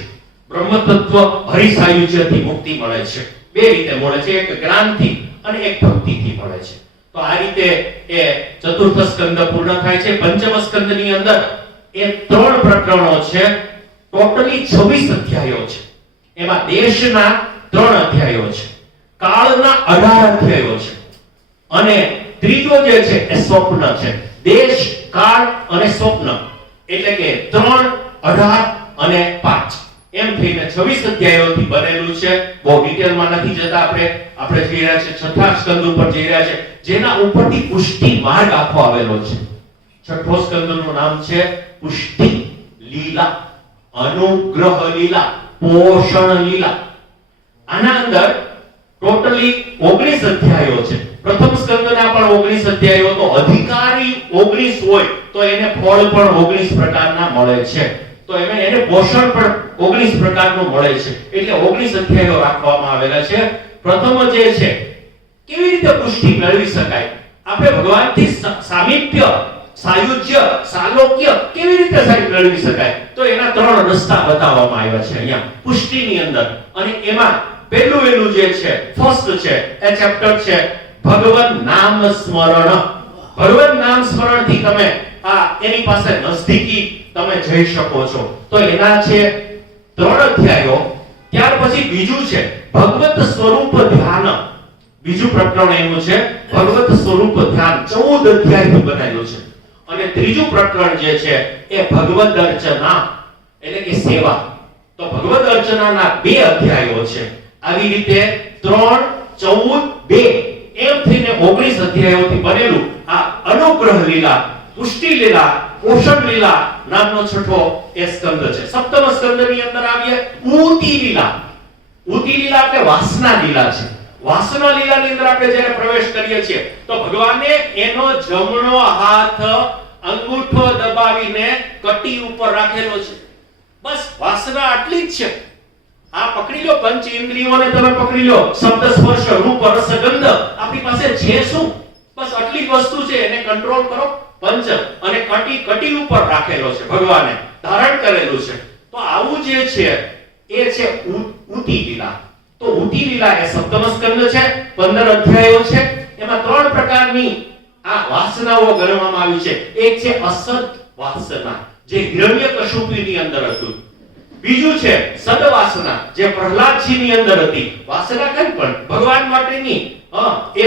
બ્રહ્મ તત્વ હરિસાયુજ્યથી મુક્તિ મળે છે. 2 રીતે મળે છે, એક જ્ઞાનથી અને એક ભક્તિથી મળે છે. તો આ રીતે એ ચતુર્થ સ્કંદ પૂર્ણ થાય છે. પંચમ સ્કંદની અંદર એ 3 પ્રકરણો છે. ટોટલી 26 અધ્યાયો છે. એમાં દેશના 3 અધ્યાયો છે, કાળના 18 અધ્યાયો છે અને ત્રીજો જે છે એ સ્વપ્ન છે. દેશ, કાળ અને સ્વપ્ન એટલે કે 3, 18 અને 5 એમ થઈને 26 અધ્યાયોથી બનેલું છે. બહુ ડિટેલમાં નથી જતા. આપણે જઈ રહ્યા છે 6થા સ્કંદ ઉપર જઈ રહ્યા છે, જેના ઉપરથી પુષ્ટિ માર્ગ આખો આવેલો છે. 6થો સ્કંદનું નામ છે પુષ્ટિ લીલા, અનુગ્રહ લીલા, પોષણ લીલા. આના અંદર ટોટલી 19 અધ્યાયો છે. પ્રથમ સ્કંદના પણ 19 અધ્યાયો. તો અધિકારી 19 હોય તો એને ફળ પણ 19 પ્રકારના મળે છે. તો એને પોષણ પણ 19 પ્રકારનું મળે છે. એટલે 19 અધ્યાયો રાખવામાં આવેલા છે. પ્રથમ જે છે કેવી રીતે પુષ્ટિ મેળવી શકાય, આપણે ભગવાનથી સામીપ્ય, સાયુજ્ય, સાલોક્ય કેવી રીતે મેળવી શકાય, તો એના 3 રસ્તા બતાવવામાં આવ્યા છે અહીંયા પુષ્ટિની અંદર. અને એમાં પહેલું જે છે ફર્સ્ટ છે એ ચેપ્ટર છે ભગવન નામ સ્મરણ. ભગવન નામ સ્મરણથી તમે એની પાસે નજદીકી તમે જઈ શકો છો. તો એના છે 3 અધ્યાયો. ત્યાર પછી બીજું છે ભગવત સ્વરૂપ ધ્યાન. બીજું પ્રકરણ એનું છે ભગવત સ્વરૂપ ધ્યાન. 14 અધ્યાયથી બનાવેલું છે. અને ત્રીજું પ્રકરણ જે છે એ ભગવદ અર્ચના એટલે કે સેવા. તો ભગવદ અર્ચનાના 2 અધ્યાયો છે. આવી રીતે 3, 14, 2 એમ થઈને 19 અધ્યાયોથી બનેલું આ અનુગ્રહ લીલા, પુષ્ટિ લીલા, પોષણ લીલા નામનો 6થો એ સ્કંદ છે. સપ્તમ સ્કંદની અંદર આવીએ ઉતિ લીલા. ઉતિ લીલા એટલે વાસના લીલા છે. વાસના લીલાની અંદર આપણે જ્યારે પ્રવેશ કરીએ છીએ તો ભગવાને એનો જમણો હાથ અંગૂઠો દબાવીને કટી ઉપર રાખેલો છે. બસ વાસના આટલી જ છે. આ પકડી લો, પંચ ઇન્દ્રિયોને તમે પકડી લો, શબ્દ, સ્પર્શ, રૂપ, રસ, ગંધ આપણી પાસે છે શું? બસ આટલી જ વસ્તુ છે. એને કંટ્રોલ કરો. પંચ અને કટી ઉપર રાખેલો છે, ભગવાને ધારણ કરેલું છે. તો આવું જે છે એ છે ઉતિ લીલા. તો ઉતિ લીલા એ સપ્તમ સ્કંદ છે. 15 અધ્યાયો છે. એમાં 3 પ્રકારની આ વાસનાઓ ગણવામાં આવી છે. એક છે અસત વાસના, જે હિરણ્યકશુપુની અંદર હતું. બીજું છે સદવાસના, જે પ્રહલાદજીની અંદર હતી. વાસના કઈ પણ ભગવાન માટેની, એ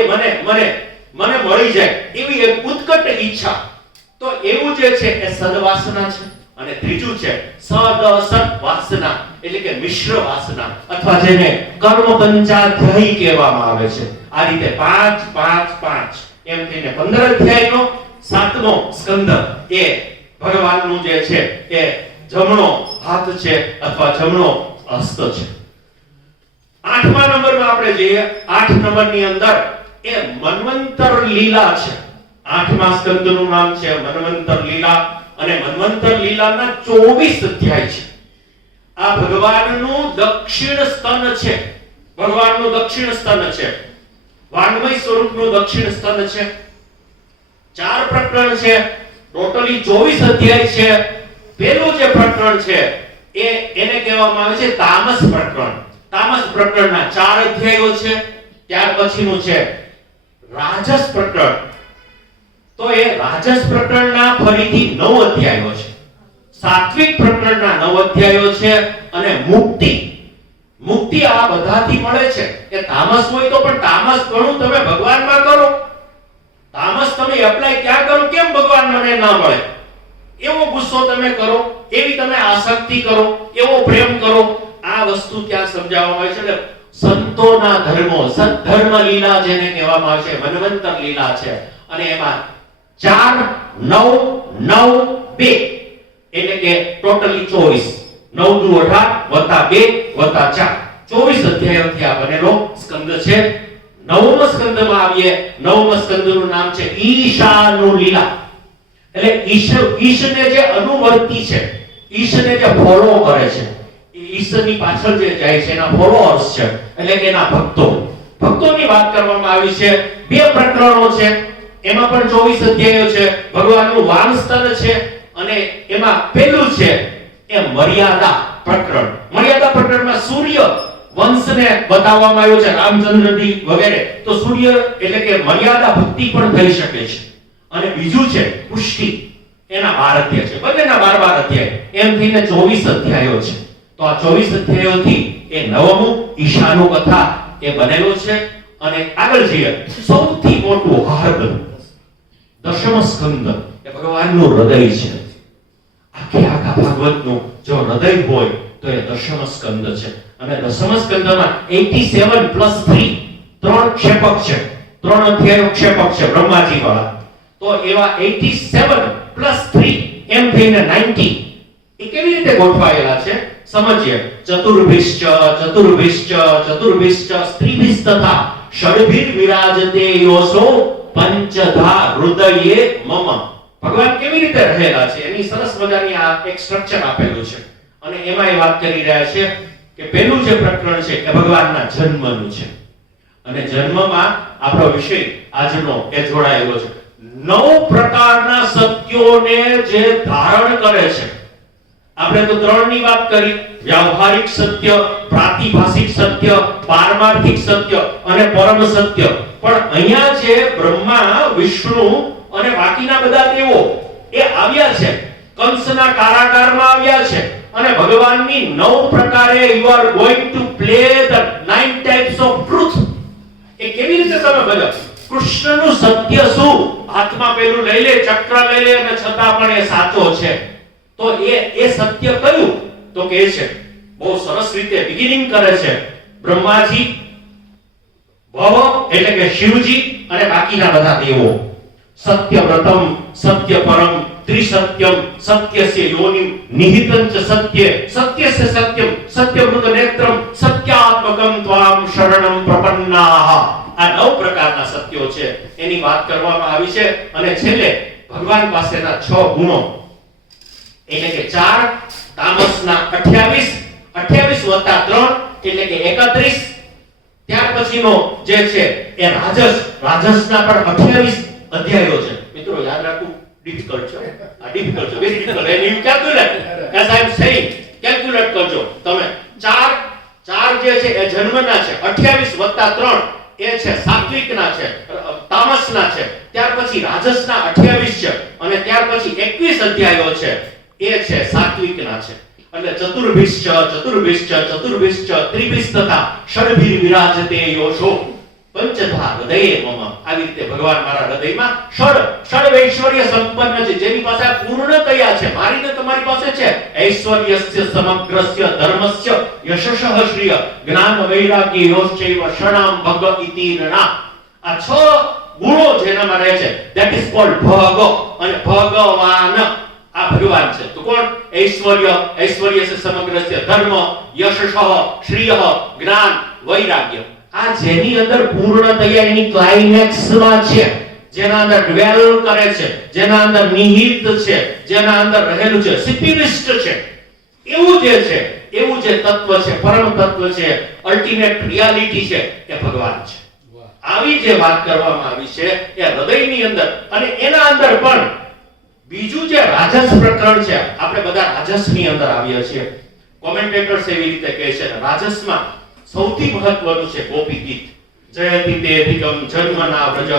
મને મળી જાય એવી એક ઉત્કટ ઈચ્છા. તો એવું જે છે એ સદવાસના છે. અને ત્રીજું છે સદસત વાસના એટલે કે મિશ્ર વાસના, અથવા જેને કર્મ પંચાધ્યાયી કહેવામાં આવે છે. આ રીતે 5, 5, 5 એમ થઈને 15 અધ્યાયનો 7મો સ્કંદ એ ભગવાનનું જે છે એ જમણો હાથ છે અથવા જમણો હસ્ત છે. 8મા નંબરમાં આપણે જોઈએ, 8 નંબરની અંદર એ મન્વંતર લીલા છે. 8મા સ્કંદનું નામ છે મન્વંતર લીલા અને મન્વંતર લીલાના 24 અધ્યાય છે. આ ભગવાનનું દક્ષિણ સ્તન છે. ભગવાનનું દક્ષિણ સ્તન છે. વાંગમય સ્વરૂપનું દક્ષિણ સ્તન છે. 4 પ્રકરણ છે, ટોટલી 24 અધ્યાય છે. પહેલું જે પ્રકરણ છે એને કહેવામાં આવે છે તામસ પ્રકરણ. તામસ પ્રકરણના 4 અધ્યાયો છે. ત્યાર પછીનું છે રાજસ પ્રકરણ. તો એ રાજસ પ્રકરણના ફરીથી 9 અધ્યાયો છે. સાત્વિક પ્રકરણના 9 અધ્યાયો છે અને મુક્તિ આ બધાથી મળે છે. કે તામસ હોય તો પણ તામસ ઘણું તમે ભગવાનમાં કરો. તામસ તમે એપ્લાય ક્યાં કરો? કેમ ભગવાન મને ના મળે? એવો ગુસ્સો તમે કરો, એવી તમે આસક્તિ કરો, એવો પ્રેમ કરો. આ વસ્તુ ત્યાં સમજાવવામાં આવે છે. એટલે સંતોના ધર્મો, સદ્ધર્મ લીલા જેને કહેવામાં આવે છે, મન્વંતર લીલા છે. અને એમાં 4 9 9 2 એટલે કે ટોટલી 24. 9 દુ 18 + 2 + 4 24 અધ્યાયોથી આ બનેલો સ્કંદ છે. 9મા સ્કંદમાં આવીએ. 9મા સ્કંદનું નામ છે ઈશાનું લીલા. એટલે ઈશને જે અનુવર્તી છે, ઈશને જે ફોલો કરે છે, ઈશ્વરની પાછળ જે જાય છે એના ફોલોઅર્સ છે, એટલે કે એના ભક્તોની વાત કરવામાં આવી છે. 2 પ્રકરણો છે, એમાં પણ 24 અધ્યાયો છે. ભગવાનનું વાનસ્તન છે અને એમાં પહેલું છે એ મર્યાદા પ્રકરણ. મર્યાદા પ્રકરણમાં સૂર્ય વંશને બતાવવામાં આવ્યો છે, રામચંદ્રજી વગેરે. તો સૂર્ય એટલે કે મર્યાદા ભક્તિ પણ થઈ શકે છે. અને બીજું છે પુષ્ટિ, એના 12 અધ્યાય છે. બંનેના 12 અધ્યાય, એમ થઈને 24 અધ્યાયો છે. તો આ 24 અધ્યાયોથી એ 9મું ઈશાનું કથા એ બનેલો છે. અને આગળ જઈએ, સૌથી મોટું હાર્દ 10મો સ્કંદ એ ભગવાનનું હૃદય છે. આખા ભાગવતનું જો હૃદય હોય તો એ 10મો સ્કંદ છે. અને 10મા સ્કંદમાં 87 + 3 3 ક્ષેપક છે. 3 અધ્યાયો ક્ષેપક છે બ્રહ્માજી વાળા. તો એવા 87 + 3 એમ થઈને 90 એ કેવી રીતે ગોઠવાયેલા છે સમજીએ. ચતુર્ભિશ્ચ સ્ત્રીભિશ્ચ તથા ષડભિર વિરાજતે યોસો પંચધા હૃદયે મમ. ભગવાન કેવી રીતે રહેલા છે એની સરસ મજાની આ એક સ્ટ્રક્ચર આપેલું છે. અને એમાં એ વાત કરી રહ્યા છે કે પહેલું જે પ્રકરણ છે એ ભગવાનના જન્મનું છે. અને જન્મમાં આપણો વિષય આજનો એ જોડાયેલો છે. 9 પ્રકારના સત્યોને જે ધારણ કરે છે. આપણે તો 3ની વાત કરી, વ્યવહારિક સત્ય, પ્રાતિભાષિક સત્ય, પારમાર્થિક સત્ય અને પરમ સત્ય. પણ અહીંયા જે બ્રહ્મા, વિષ્ણુ અને બાકીના બધા દેવો એ આવ્યા છે, કંસના કારાગારમાં આવ્યા છે. અને ભગવાનની 9 પ્રકારે you are going to play the 9 types of truth. એ કેવી રીતે તમે બજાવો? કૃષ્ણનું સત્ય શું? હાથમાં પેલું લઈ લે, ચક્ર લઈ લે અને છતાં પણ એ સાચો છે. તો એ સત્ય કયું? તો કે છે બહુ સરસ રીતે બિગિનિંગ કરે છે બ્રહ્માજી, ભવ એટલે કે શિવજી અને બાકીના બધા દેવો. સત્ય વ્રતમ, સત્ય પરમ, ત્રિસત્યમ, સત્યસ્ય યોનિમ, નિહિતં ચ સત્ય, સત્યસ્ય સત્યમ, સત્યવૃત નેત્રમ, સત્યાત્મકમ ત્વામ શરણમ પ્રપન્નાહ. આ 9 પ્રકારના સત્યો છે એની વાત કરવામાં આવી છે. અને છેલ્લે ભગવાન પાસેના 6 ગુણો એટલે કે 4 તામસના 28 + 3 એટલે કે 31. ત્યાર પછીનો જે છે એ રાજસના પણ 28 અધ્યાયો છે. મિત્રો યાદ રાખવું ડિફિકલ્ટ છે. આ ડિફિકલ્ટ છે, very difficult. And you calculate as I am saying. Calculate કરજો તમે. 4 જે છે એ જન્મના છે, 28 + 3 એ છે સાત્વિકના છે, તામસના છે. ત્યાર પછી રાજસના 28 છે અને ત્યાર પછી 21 અધ્યાયો છે એ છે સાત્વિકના છે. એટલે ચતુર્ભિશ્ચ ત્રિભિશ્ચ તથા ષડભિર વિરાજતે યોશો પંચધા હૃદયે મમ. આવી રીતે ભગવાન મારા હૃદયમાં ષડ ઐશ્વર્ય સંપન્ન છે, જેની પાસે પૂર્ણતયા છે. મારી ને તમારી પાસે છે ઐશ્વર્યસ્ય સમગ્રસ્ય ધર્મસ્ય યશઃ શ્રિય જ્ઞાન વૈરાગ્ય યોશ્ચૈવ શરણામ ભગ ઇતિ નના. આ 6 ગુણો જેનામાં રહે છે, ધેટ ઇઝ કોલ્ડ ભગ. અને ભગવાન આ ભગવાન છે. તો કોણ? ઐશ્વર્ય સે સમગ્રસ્ય ધર્મ યશઃ શ્રિયઃ જ્ઞાન વૈરાગ્ય. આ જેની અંદર પૂર્ણતયા એની ક્લાઇમેક્સમાં છે, જેના અંદર ડ્વેલ કરે છે, જેના અંદર નિહિત છે, જેના અંદર રહેલું છે, સિપિલિસ્ટ છે, એવું જે તત્વ છે, પરમ તત્વ છે, અલ્ટિમેટ રિયાલિટી છે, એ ભગવાન છે. આવી જે વાત કરવામાં આવી છે એ હૃદયની અંદર, અને એના અંદર પણ બીજું જે રાજસ પ્રકરણ છે, આપણે બધા રાજસની અંદર આવીએ છીએ. કોમેન્ટેટર્સ એવી રીતે કહે છે રાજસમાં સૌથી મહત્વનું છે ગોપી ગીત. જયતિ તે અધિકમ જન્મના વ્રજ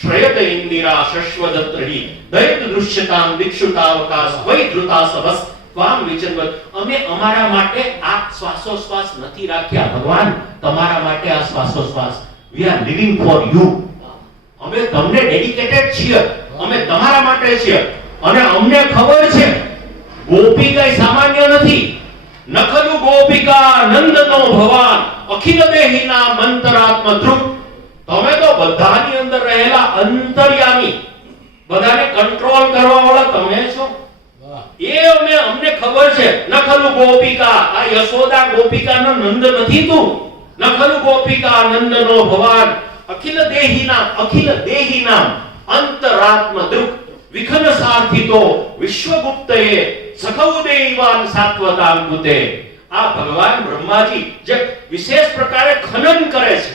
શ્રયત ઇન્દિરા શશ્વદત્રહી દૈત દૃશ્યતામ દિક્ષુતાવકાશ વૈ ધૃતાસવસ ત્વામ વિચિન્વત. અમે અમારા માટે આ શ્વાસોશ્વાસ નથી રાખ્યા ભગવાન, તમારા માટે આ શ્વાસોશ્વાસ. We are living for you. અમે તમને ડેડિકેટેડ છીએ, અમે તમારા માટે છીએ. અને અમને ખબર છે ગોપી કઈ સામાન્ય નથી. નખલુ ગોપિકા નંદનો ભવાન અખિલ દેહીના મંતરાત્મ ધ્રુવ. તમે તો બધાની અંદર રહેલા અંતર્યામી, બધાને કંટ્રોલ કરવા વાળા તમે છો. એ અમને ખબર છે. નખલુ ગોપિકા, આ યશોદા ગોપિકાનો નંદ નથી તું. નખલુ ગોપિકા નંદનો ભવાન અખિલ દેહીના અંતરાત્મ ધ્રુવ વિખન સાર્થિતો વિશ્વગુપ્તયે સખૌ દેવાન સાત્વતામ કુતે. આ ભગવાન બ્રહ્માજી જે વિશેષ પ્રકારે ખનન કરે છે,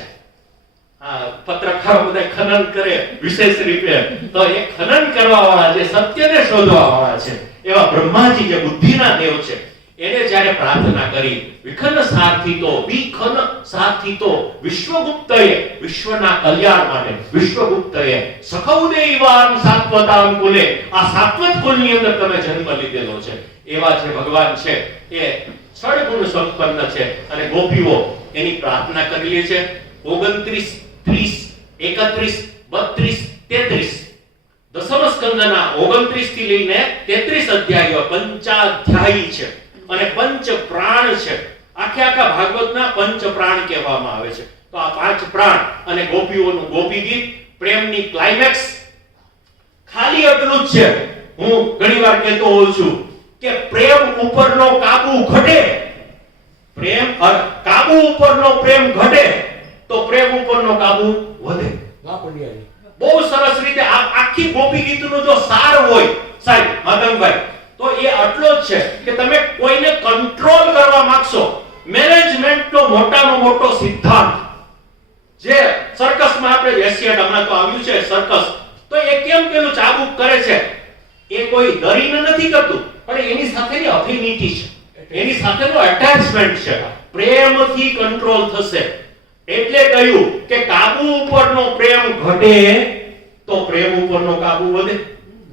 આ પત્રકારો બધા ખનન કરે વિશેષ રીતે, તો એ ખનન કરવા વાળા, જે સત્યને શોધવા વાળા છે, એવા બ્રહ્માજી જે બુદ્ધિના દેવ છે, એને જ્યારે પ્રાર્થના કરી વિખન સાર્થિતો વિશ્વગુપ્તયે, વિશ્વના કલ્યાણ માટે વિશ્વગુપ્તયે સખૌ દેવાન સાત્વતામ કુલે. આ સાત્વત કુલની અંદર તમે જન્મ લીધેલો છે. એવા જે ભગવાન છે એ સડગુણ સંપન્ન છે. અને ગોપીઓ એની પ્રાર્થના કરેલી છે. 29, 30, 31, 32, 33 દસમ સ્કંદના 29 થી લઈને 33 અધ્યાયો પંચાધ્યાયી છે અને પંચ પ્રાણ છે. આખા ભાગવતના પંચ પ્રાણ કહેવામાં આવે છે. તો આ પાંચ પ્રાણ અને ગોપીઓનું ગોપી ગીત, પ્રેમની ક્લાઇમેક્સ ખાલી એટલું જ છે. હું ઘણીવાર કહેતો હોઉં છું કે પ્રેમ ઉપરનો કાબુ ઘટે, કાબુ ઉપરનો પ્રેમ ઘટે તો પ્રેમ ઉપરનો કાબુ વધે. બહુ સરસ રીતે આખી ગોપી ગીતનો જો સાર હોય સાહેબ માધવભાઈ, તો એ આટલો જ છે કે તમે કોઈને કંટ્રોલ કરવા માંગશો. મેનેજમેન્ટનો મોટામાં મોટો સિદ્ધાંત જે સર્કસમાં આપણે એશિયાડ હમણાં તો આવ્યું છે સર્કસ, તો એ કેમ પેલું ચાબુક કરે છે? એ કોઈ ડરીને નથી કરતું, પણ એની સાથેની અફિનિટી છે, એની સાથેનો અટેચમેન્ટ છે. પ્રેમથી કંટ્રોલ થશે. એટલે કહ્યું કે કાબુ ઉપરનો પ્રેમ ઘટે તો પ્રેમ ઉપરનો કાબુ વધે.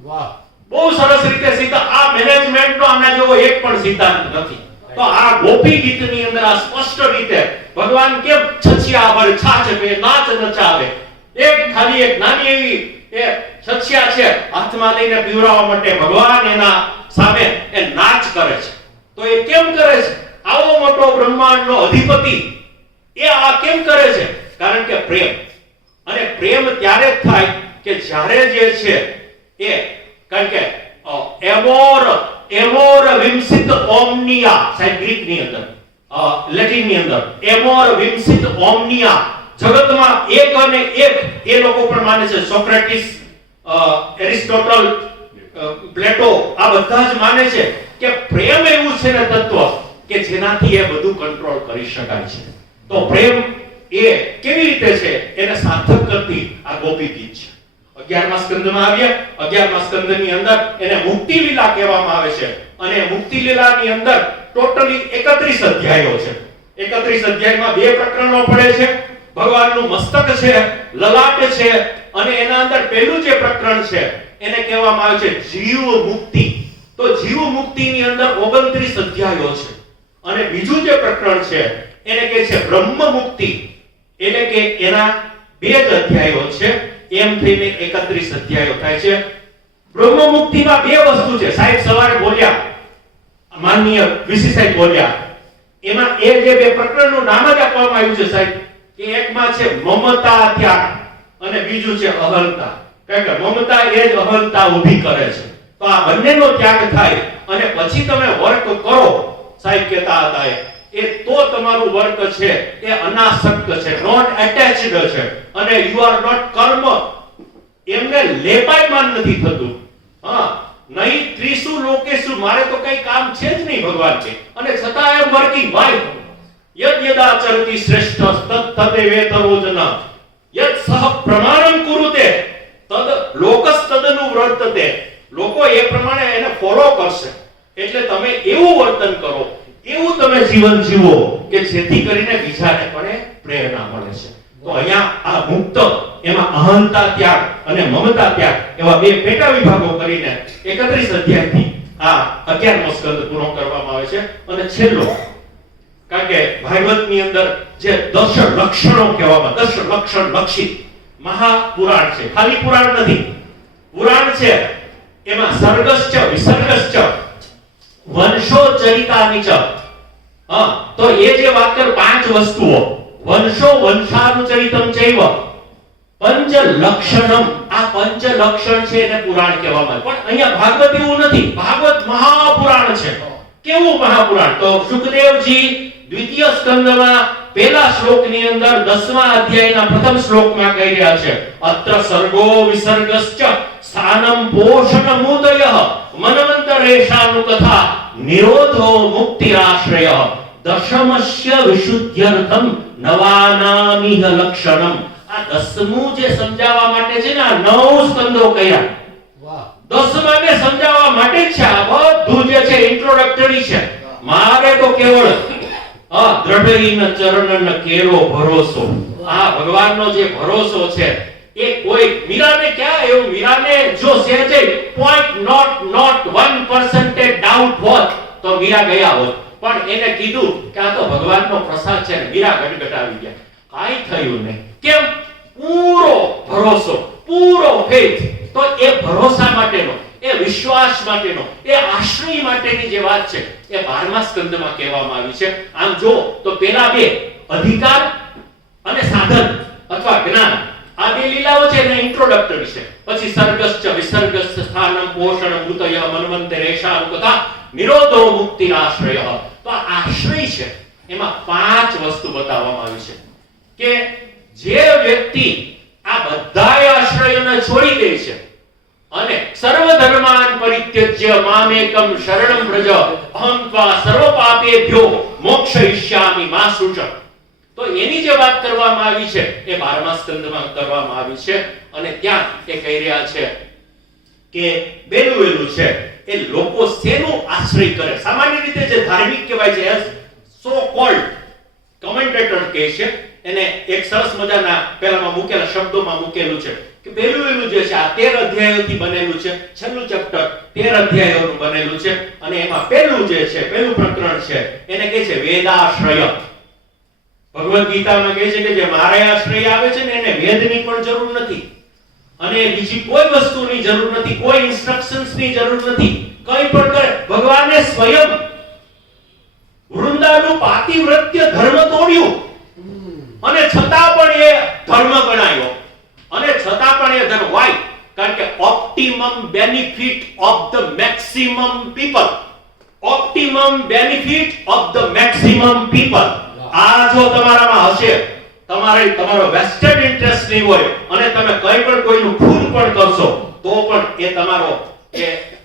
વાહ, બહુ સરસ રીતે આ મેનેજમેન્ટનો આના જેવો એક પણ સિદ્ધાંત નથી. તો આ ગોપી ગીતની અંદર આ સ્પષ્ટ રીતે ભગવાન કેમ છછિયા પર છાછે નાચ નચાવે. ખાલી એક નાની એવી એ છછિયા છે, હાથમાં લઈને પીવરાવવા માટે ભગવાન એના સામે એ નાચ કરે છે. તો એ કેમ કરે છે? આવો મોટો બ્રહ્માંડનો અધિપતિ એ આ કેમ કરે છે? કારણ કે પ્રેમ. અને પ્રેમ ત્યારે જ થાય કે જ્યારે જે છે એ, કારણ કે એમોર વિમસિત ઓમનિયા, સાહેબ ગ્રીક ની અંદર, લેટિન ની અંદર એમોર વિમસિત ઓમનિયા, જગતમાં એક અને એક, એ લોકો પણ માને છે. સોક્રેટિસ, એરિસ્ટોટલ, પ્લેટો, આ બધા જ માને છે કે પ્રેમ એવું છે ને તત્વ કે જેનાથી એ બધું કંટ્રોલ કરી શકાય છે. તો પ્રેમ એ કેવી રીતે છે એને સાર્થક કરતી આ ગોપી ગીત છે. 11મા સ્કંદમાં આવ્યા. 11મા સ્કંદની અંદર એને મુક્તિ લીલા કહેવામાં આવે છે. અને મુક્તિ લીલાની અંદર ટોટલી 31 અધ્યાયો છે. 31 અધ્યાયમાં બે પ્રકરણો પડે છે. ભગવાનનું મસ્તક છે, લલાટ છે, અને એના અંદર પહેલું જે પ્રકરણ છે એને કહેવામાં આવે છે જીવ મુક્તિ. તો જીવ મુક્તિની અંદર 29 અધ્યાયો છે. અને બીજું જે પ્રકરણ છે એને કહે છે બ્રહ્મ મુક્તિ, એટલે કે એના 2 જ અધ્યાયો છે. એમ થઈને 31 અધ્યાયો થાય છે. બ્રહ્મ મુક્તિમાં બે વસ્તુ છે. સાહેબ સવારે બોલ્યા, માનનીય વીસી સાહેબ બોલ્યા, એમાં એ જે બે પ્રકરણનું નામ જ આપવામાં આવ્યું છે સાહેબ, કે એકમાં છે મમતા ત્યાગ અને બીજું છે અહંતા. કારણ કે મમતા એ જ અહંતા ઊભી કરે છે. તો આ બંનેનો ત્યાગ થાય અને પછી તમે વર્ક કરો, સાહેબ કહેતા હતા એ તો તમારું વર્ક છે એ અનાસક્ત છે, નોટ એટેચ્ડ છે, અને યુ આર નોટ કર્મ, એમને લેપાયમાન નથી થતું. હા, નહીં ત્રીસુ લોકેશુ, મારે તો કઈ કામ છે જ નહીં ભગવાન છે, અને છતાં આઈ એમ વર્કિંગ. વાય યદ યદાચરતિ શ્રેષ્ઠ તદ તદેવેતરોજન યદ સહ પ્રમાણમ કુરુતે તદ લોકસ તદનુ વર્તતે. લોકો એ પ્રમાણે એને ફોલો કરશે. એટલે તમે એવું વર્તન કરો, એવું તમે જીવન જીવો કે જેથી કરીને બીજાને પણ પ્રેરણા મળે છે. તો અહીંયા આ મુક્ત એમાં અહંતા ત્યાગ અને મમતા ત્યાગ એવા બે પેટા વિભાગો કરીને 31 અધ્યાયથી આ 11મો સ્કંદ પૂરો કરવામાં આવે છે. અને છેલ્લો, કારણ કે ભાગવતની અંદર જે 10 લક્ષણો કહેવામાં, 10 લક્ષણ લક્ષિત મહાપુરાણ છે, ખાલી પુરાણ નથી, પુરાણ છે. એમાં સર્ગશ્ચ વિસર્ગશ્ચ વંશો ચરિતાની ચ. તો એ જે વાત કર 5 વસ્તુઓ, વંશો વંશાનુચરિતમ ચૈવ પંચ લક્ષણમ, આ પંચ લક્ષણ છે એને પુરાણ કહેવામાં. પણ અહીંયા ભાગવત એવું નથી, ભાગવત મહાપુરાણ છે. કેવું મહાપુરાણ? તો સુખદેવજી દ્વિતીય સ્કંદમાં પહેલા શ્લોકની અંદર 10મા અધ્યાયના પ્રથમ શ્લોકમાં કહી રહ્યા છે, અત્ર સર્ગો વિસર્ગશ્ચ સ્થાનમ પોષણમુદયઃ મનવંતરેશાનુ કથા નિરોધો મુક્તિરાશ્રય દશમસ્ય વિશુદ્ધ્યર્થમ નવાનામિહ લક્ષણમ. આ 10મું જે સમજાવવા માટે છે ને, આ 9 સ્કંદો કયા, વાહ, 10માને સમજાવવા માટે જ છે. આ બધું જે છે ઇન્ટ્રોડક્ટરી છે. મારે તો કેવળ દ્રઢઈન ચરણન કેરો ભરોસો, આ ભગવાનનો જે ભરોસો છે એ કોઈ મીરાને ક્યાં એવું, મીરાને જો સહેજે 0.01% ડાઉટ હોત તો મીરા ગયા હોત. પણ એને કીધું કે આ તો ભગવાનનો પ્રસાદ છે ને, મીરા ગટગટાવી ગયા. કાઈ થયું નહીં. કેમ? પૂરો ભરોસો, પૂરો ફેથ. તો એ ભરોસા માટેનો, એ વિશ્વાસ માટેનો, એ આશ્રય માટેની જે વાત છે એ 12મા સ્કંદમાં કહેવામાં આવી છે. આમ જો તો પેલા બે અધિકાર અને સાધન અથવા જ્ઞાન, આ બે લીલાઓ છે ને ઇન્ટ્રોડક્ટરી છે. પછી સર્ગશ્ચ વિસર્ગશ્ચ સ્થાનમ પોષણમ ઉતય મન્વંતરેશાનુ કથા નિરોધો મુક્તિરાશ્રય. તો આ આશ્રય છે એમાં 5 વસ્તુ બતાવવામાં આવી છે કે જે વ્યક્તિ આ બધાય આશ્રયોને છોડી દે છે અને સર્વ ધર્માન પરિત્યજ્ય મામેકમ શરણમ વ્રજ અહં ત્વા સર્વ પાપેભ્યો મોક્ષયિષ્યામિ મા શુચ. તો એની જે વાત કરવામાં આવી છે એ 12મા સ્કંદમાં કરવામાં આવી છે. અને ત્યાં એ કહી રહ્યા છે કે બેલું છે એ લોકો શેનો આશ્રય કરે. સામાન્ય રીતે જે ધાર્મિક કહેવાય છે, સો કોલ્ડ કમેન્ટેટર કહે છે, એને એક સરસ મજાના પહેલામાં મૂકેલા શબ્દોમાં મૂકેલું છે કે બેલું જે છે આ 13 અધ્યાયોથી બનેલું છે. છેલ્લું ચેપ્ટર 13 અધ્યાયોનું બનેલું છે. અને એમાં પહેલું જે છે, પહેલું પ્રકરણ છે એને કહે છે વેદાશ્રય. ભગવદ ગીતામાં કહે છે કે જે મારે આશ્રય આવે છે ને એને વેદની પણ જરૂર નથી, અને બીજી કોઈ વસ્તુની જરૂર નથી, કોઈ ઇન્સ્ટ્રક્શન્સની જરૂર નથી, કંઈ પણ કરે. ભગવાને સ્વયં વૃંદાનું પાતિવ્રત્ય ધર્મ તોડ્યું અને છતાં પણ એ ધર્મ ગણાયો. અને છતાં પણ એ ધર્મ વાય, કારણ કે optimum benefit of the maximum people, optimum benefit of the maximum people. આ જો તમારામાં હશે, તમારો વેસ્ટેડ ઇન્ટરેસ્ટ નહીં હોય અને તમે કંઈ પણ કોઈનું ખૂન પણ કરશો તો પણ એ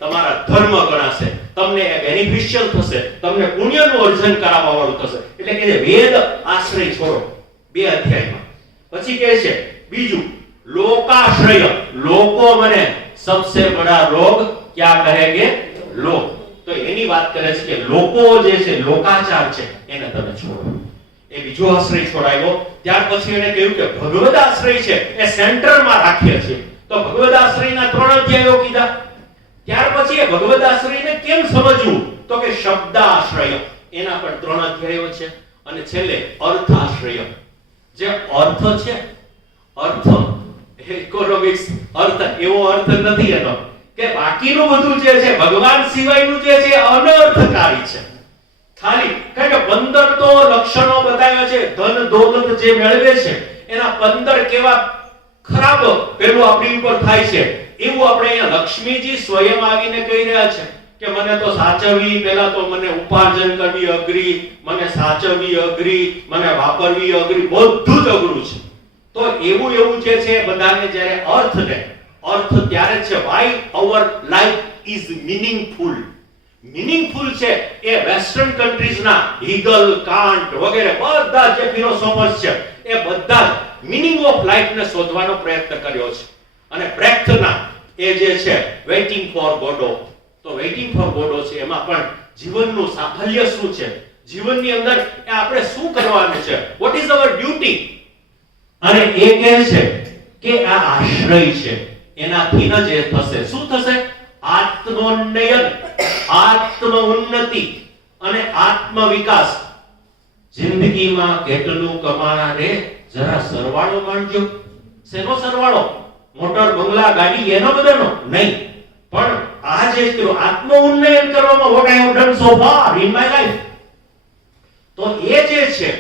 તમારા ધર્મ ગણાશે, તમને એ બેનિફિશિયલ થશે, તમને પુણ્યનું અર્જન કરાવવા વાળું થશે. એટલે કે વેદ આશ્રય છોડો 2 અધ્યાયમાં. પછી કહે છે બીજું લોકાશ્રય. લોકો મને સબસે બડા રોગ ક્યાં કહેગે? લોક. તો એની વાત કરે છે કે લોકો જે છે, લોકાચાર છે, એને તમે છોડો. એ બીજો આશ્રય છોડાયો. ત્યાર પછી એને કહ્યું કે ભગવદ આશ્રય છે એ સેન્ટરમાં રાખીએ છીએ. તો ભગવદ આશ્રયના 3 અધ્યાયો કીધા. ત્યાર પછી એ ભગવદ આશ્રયને કેમ સમજવું? તો કે શબ્દ આશ્રય, એના પણ 3 અધ્યાયો છે. અને છેલ્લે અર્થ આશ્રય. જે અર્થ છે, અર્થ ઇકોનોમિક્સ અર્થ એવો અર્થ નથી એનો કે બાકીનું બધું જે છે ભગવાન સિવાયનું જે છે અનર્થકારી છે. ખાલી કારણ કે 15 તો લક્ષણો બતાવ્યા છે. ધન દોલત જે મેળવે છે એના 15 કેવા ખરાબ પેલું આપણી ઉપર થાય છે એવું આપણે અહીંયા લક્ષ્મીજી સ્વયં આવીને કહી રહ્યા છે કે મને તો સાચવવી, પહેલા તો મને ઉપાર્જન કરવી અઘરી, મને સાચવવી અઘરી, મને વાપરવી અઘરી, બધું જ અઘરું છે. તો એવું જે છે બધાને જ્યારે અર્થ ત્યારે છે why our life is meaningful છે. એ વેસ્ટર્ન કન્ટ્રીઝ ના હીગલ, કાન્ટ વગેરે બધા જે ફિલોસોફર્સ છે એ બધા મીનિંગ ઓફ લાઈફ ને શોધવાનો પ્રયત્ન કર્યો છે. અને બ્રેખ્ટના એ જે છે વેઇટિંગ ફોર ગોડો, તો વેઇટિંગ ફોર ગોડો છે એમાં પણ જીવનનું સાફલ્ય શું છે, જીવનની અંદર એ આપણે શું કરવાનું છે, વોટ ઇઝ અવર ડ્યુટી. અને એ કહે છે કે આ આશ્રય છે એનાથી જ એ થશે. શું થશે? આત્મોન્નયન, આત્મ ઉન્નતિ અને આત્મ વિકાસ. જિંદગીમાં કેટલું કમાણા રે જરા સરવાળો માંડજો. શેનો સરવાળો? મોટર, બંગલા, ગાડી એનો બધાનો નહીં, પણ આ જે આત્મ ઉન્નયન કરવામાં what I have done so far in my life, તો એ જે છે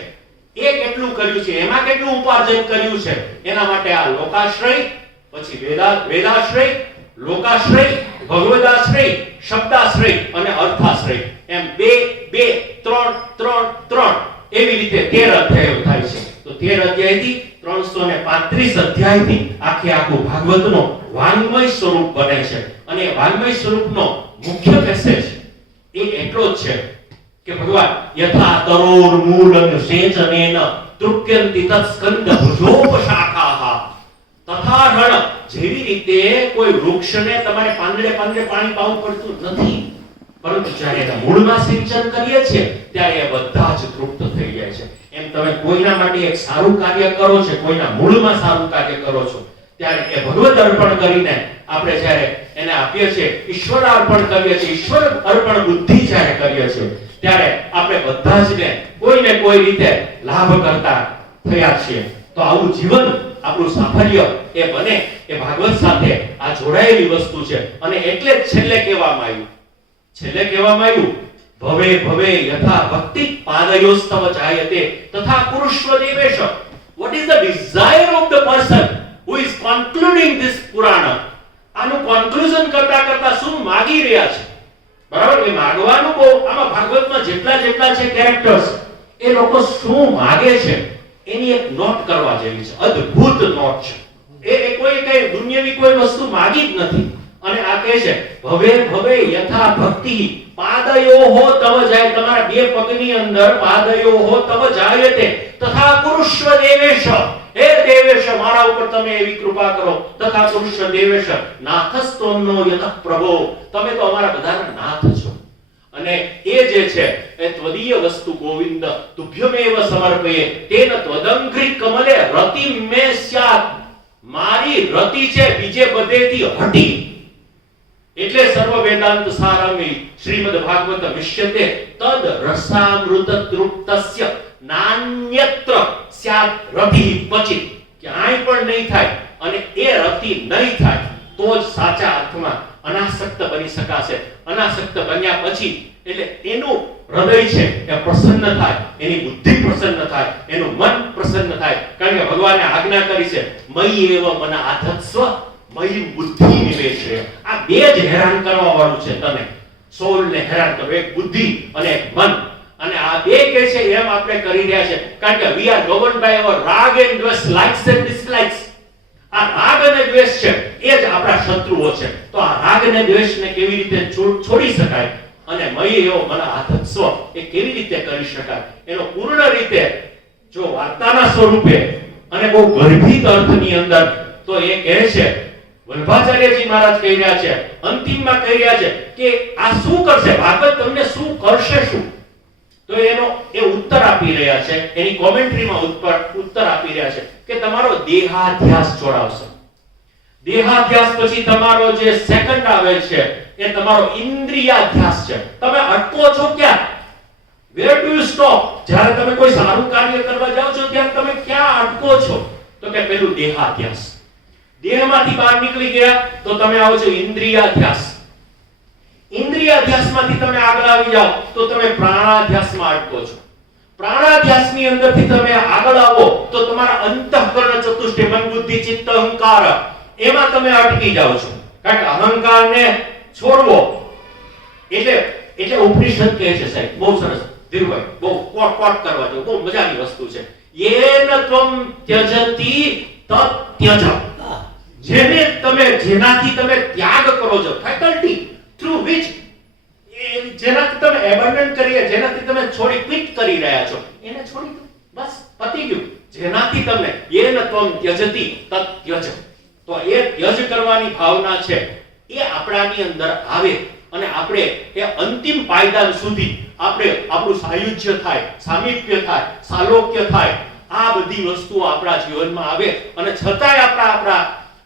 એ કેટલું કર્યું છે, એમાં કેટલું ઉપાર્જન કર્યું છે, એના માટે આ લોકાશ્રય, પછી વેદાશ્રય, લોકાશ્રય, ભગવદાશ્રય, શબ્દાશ્રય અને અર્થાશ્રય, એમ બે ત્રણ એવી રીતે 13 અધ્યાયો થાય છે. તો 13 અધ્યાયથી 335 અધ્યાયથી આખું ભાગવતનો વાંગ્મય સ્વરૂપ બને છે. અને વાંગ્મય સ્વરૂપનો મુખ્ય મેસેજ એ એટલો જ છે કે ભગવાન યથા તરોર મૂલં સેચનેન તૃપ્યંતિ તત્સ્કંદ ભુજોપશાખાઃ તથા રણ. જેવી રીતે કોઈ વૃક્ષને તમારે પાંદડે પાણી પાવું પડતું નથી, પરંતુ જ્યારે એના મૂળમાં સિંચન કરીએ છીએ ત્યારે એ બધા જ તૃપ્ત થઈ જાય છે. એમ તમે કોઈના માટે એક સારું કાર્ય કરો છો, કોઈના મૂળમાં સારું કાર્ય કરો છો, ત્યારે એ ભગવત અર્પણ કરીને આપણે જ્યારે એને આપીએ છીએ, ઈશ્વર અર્પણ કરીએ છીએ, ઈશ્વર અર્પણ બુદ્ધિ જ્યારે કરીએ છીએ, ત્યારે આપણે બધા જ ને કોઈને કોઈ રીતે લાભ કરતા થયા છીએ. તો આવું જીવન, આપણું સાફલ્ય એ બને એ ભાગવત સાથે આ જોડાયેલી વસ્તુ છે. અને એટલે જ છેલ્લે કહેવામાં આવ્યું ભવે ભવે યથા ભક્તિ પાદયોસ્તવ જાયતે તથા પુરુષવ Devesh. what is the desire of the person who is concluding this પુરાણ? આનું કોન્ક્લુઝન કરતા શું માગી રહ્યા છે, બરાબર? એ માગવાનું બહુ, આમાં ભાગવતમાં જેટલા છે કેરેક્ટર્સ, એ લોકો શું માગે છે એની એક નોટ કરવા જેવી છે, અદ્ભુત નોટ છે. એ કોઈ કઈ દુનિયાવી કોઈ વસ્તુ માગી જ નથી. અને આ કહે છે ભવે ભવે યથા ભક્તિ પાદયોહો તવ જાય, તમારા બે પગની અંદર પાદયોહો તવ જાયતે તથા પુરુષવ દેવેશ. હે દેવેશ, મારા ઉપર તમે એવી કૃપા કરો. તથા પુરુષવ દેવેશ નાથસ્તોનો યતઃ પ્રભો, તમે તો અમારા બધાના નાથ છો. અને એ જે છે એ ત્વદીય વસ્તુ ગોવિંદ તુભ્યમેવ સમર્પયે તેન ત્વદંઘ્રી કમલે રતિ મે સ્યાત. મારી રતિ છે બીજે બધેથી હટી. એટલે સર્વ વેદાંત સારમી શ્રીમદ ભાગવત વિશ્યતે તદ રસામૃત તૃપ્તસ્ય નાન્યત્ર સ્યાત રતિ પચિત. ક્યાંય પણ નહીં થાય અને એ રતિ નહીં થાય તો જ સાચા અર્થમાં અનાસક્ત બની શકાશે. અનાસક્ત બન્યા પછી એટલે એનું હૃદય છે એ પ્રસન્ન થાય, એની બુદ્ધિ પ્રસન્ન થાય, એનું મન પ્રસન્ન થાય. કારણ કે ભગવાને આજ્ઞા કરી છે મયી એવ મન આધત્સ્વ મયી બુદ્ધિ નિવેશે. આ બે જ હેરાન કરવા વાળું છે, તમે સોલ ને હેરાન કરો, એક બુદ્ધિ અને એક મન. અને આ બે કે છે એમ આપણે કરી રહ્યા છે, કારણ કે we are governed by our rag and dvesh, likes and dislikes. આ રાગ અને દ્વેષ છે એ જ આપણા શત્રુઓ છે. તો આ રાગ અને દ્વેષને કેવી રીતે છોડી શકાય અને મયી એવો મન આધત્સ્વ એ કેવી રીતે કરી શકાય, એનો પૂર્ણ રીતે જો વાર્તાના સ્વરૂપે અને બહુ ગર્ભિત અર્થની અંદર, તો એ કહે છે વલ્ભાચાર્યજી મહારાજ કહી રહ્યા છે, અંતિમમાં કહી રહ્યા છે કે આ શું કરશે ભાગવત, તમને શું કરશે શું? તો એનો એ ઉત્તર આપી રહ્યા છે, એની કોમેન્ટ્રીમાં ઉત્તર આપી રહ્યા છે કે તમારો દેહાધ્યાસ છોડાવશે. દેહાધ્યાસ પછી તમારો જે સેકન્ડ આવે છે એ તમારો ઇન્દ્રિયાધ્યાસ છે. તમે અટકો છો ક્યાં? where do you stop? જ્યારે તમે કોઈ સારું કાર્ય કરવા જાઓ છો ત્યારે તમે ક્યાં અટકો છો? તો કે પેલું દેહાધ્યાસ. દેહમાંથી બહાર નીકળી ગયા તો તમે આવો છો ઇન્દ્રિયાધ્યાસ. ઇન્દ્રિયાધ્યાસમાંથી તમે આગળ આવી જાઓ તો તમે પ્રાણાધ્યાસમાં અટકો છો. પ્રાણાધ્યાસની અંદરથી તમે આગળ આવો તો તમારા અંતઃકરણ ચતુષ્ટય મન બુદ્ધિ ચિત્ત અહંકાર એમાં તમે અટકી જાઓ છો. કારણ કે અહંકારને છોડવો એટલે ઉપનિષદ કહે છે સાહેબ, બહુ સરસ ધીરુભાઈ, બહુ કોટ કરવા જેવું, બહુ મજાની વસ્તુ છે. યેન ત્વમ ત્યજતિ તત ત્યજ. જેનાથી તમે ત્યાગ કરો છો, ફેકલ્ટી થ્રુ વિચ, જેનાથી તમે એબન્ડન કરી, જેનાથી તમે છોડી ક્વિટ કરી રહ્યા છો, એને છોડી દો, બસ પતી ગયું. જેનાથી તમે યેન ત્વમ ત્યજતિ તત ત્યજ, તો એ ત્યજ કરવાની ભાવના છે એ આપણાની અંદર આવે અને આપણે એ અંતિમ પાયદાન સુધી આપણું સાયુજ્ય થાય, સામીપ્ય થાય, સાલોક્ય થાય, આ બધી વસ્તુઓ આપણા જીવનમાં આવે અને છતાંય આપણા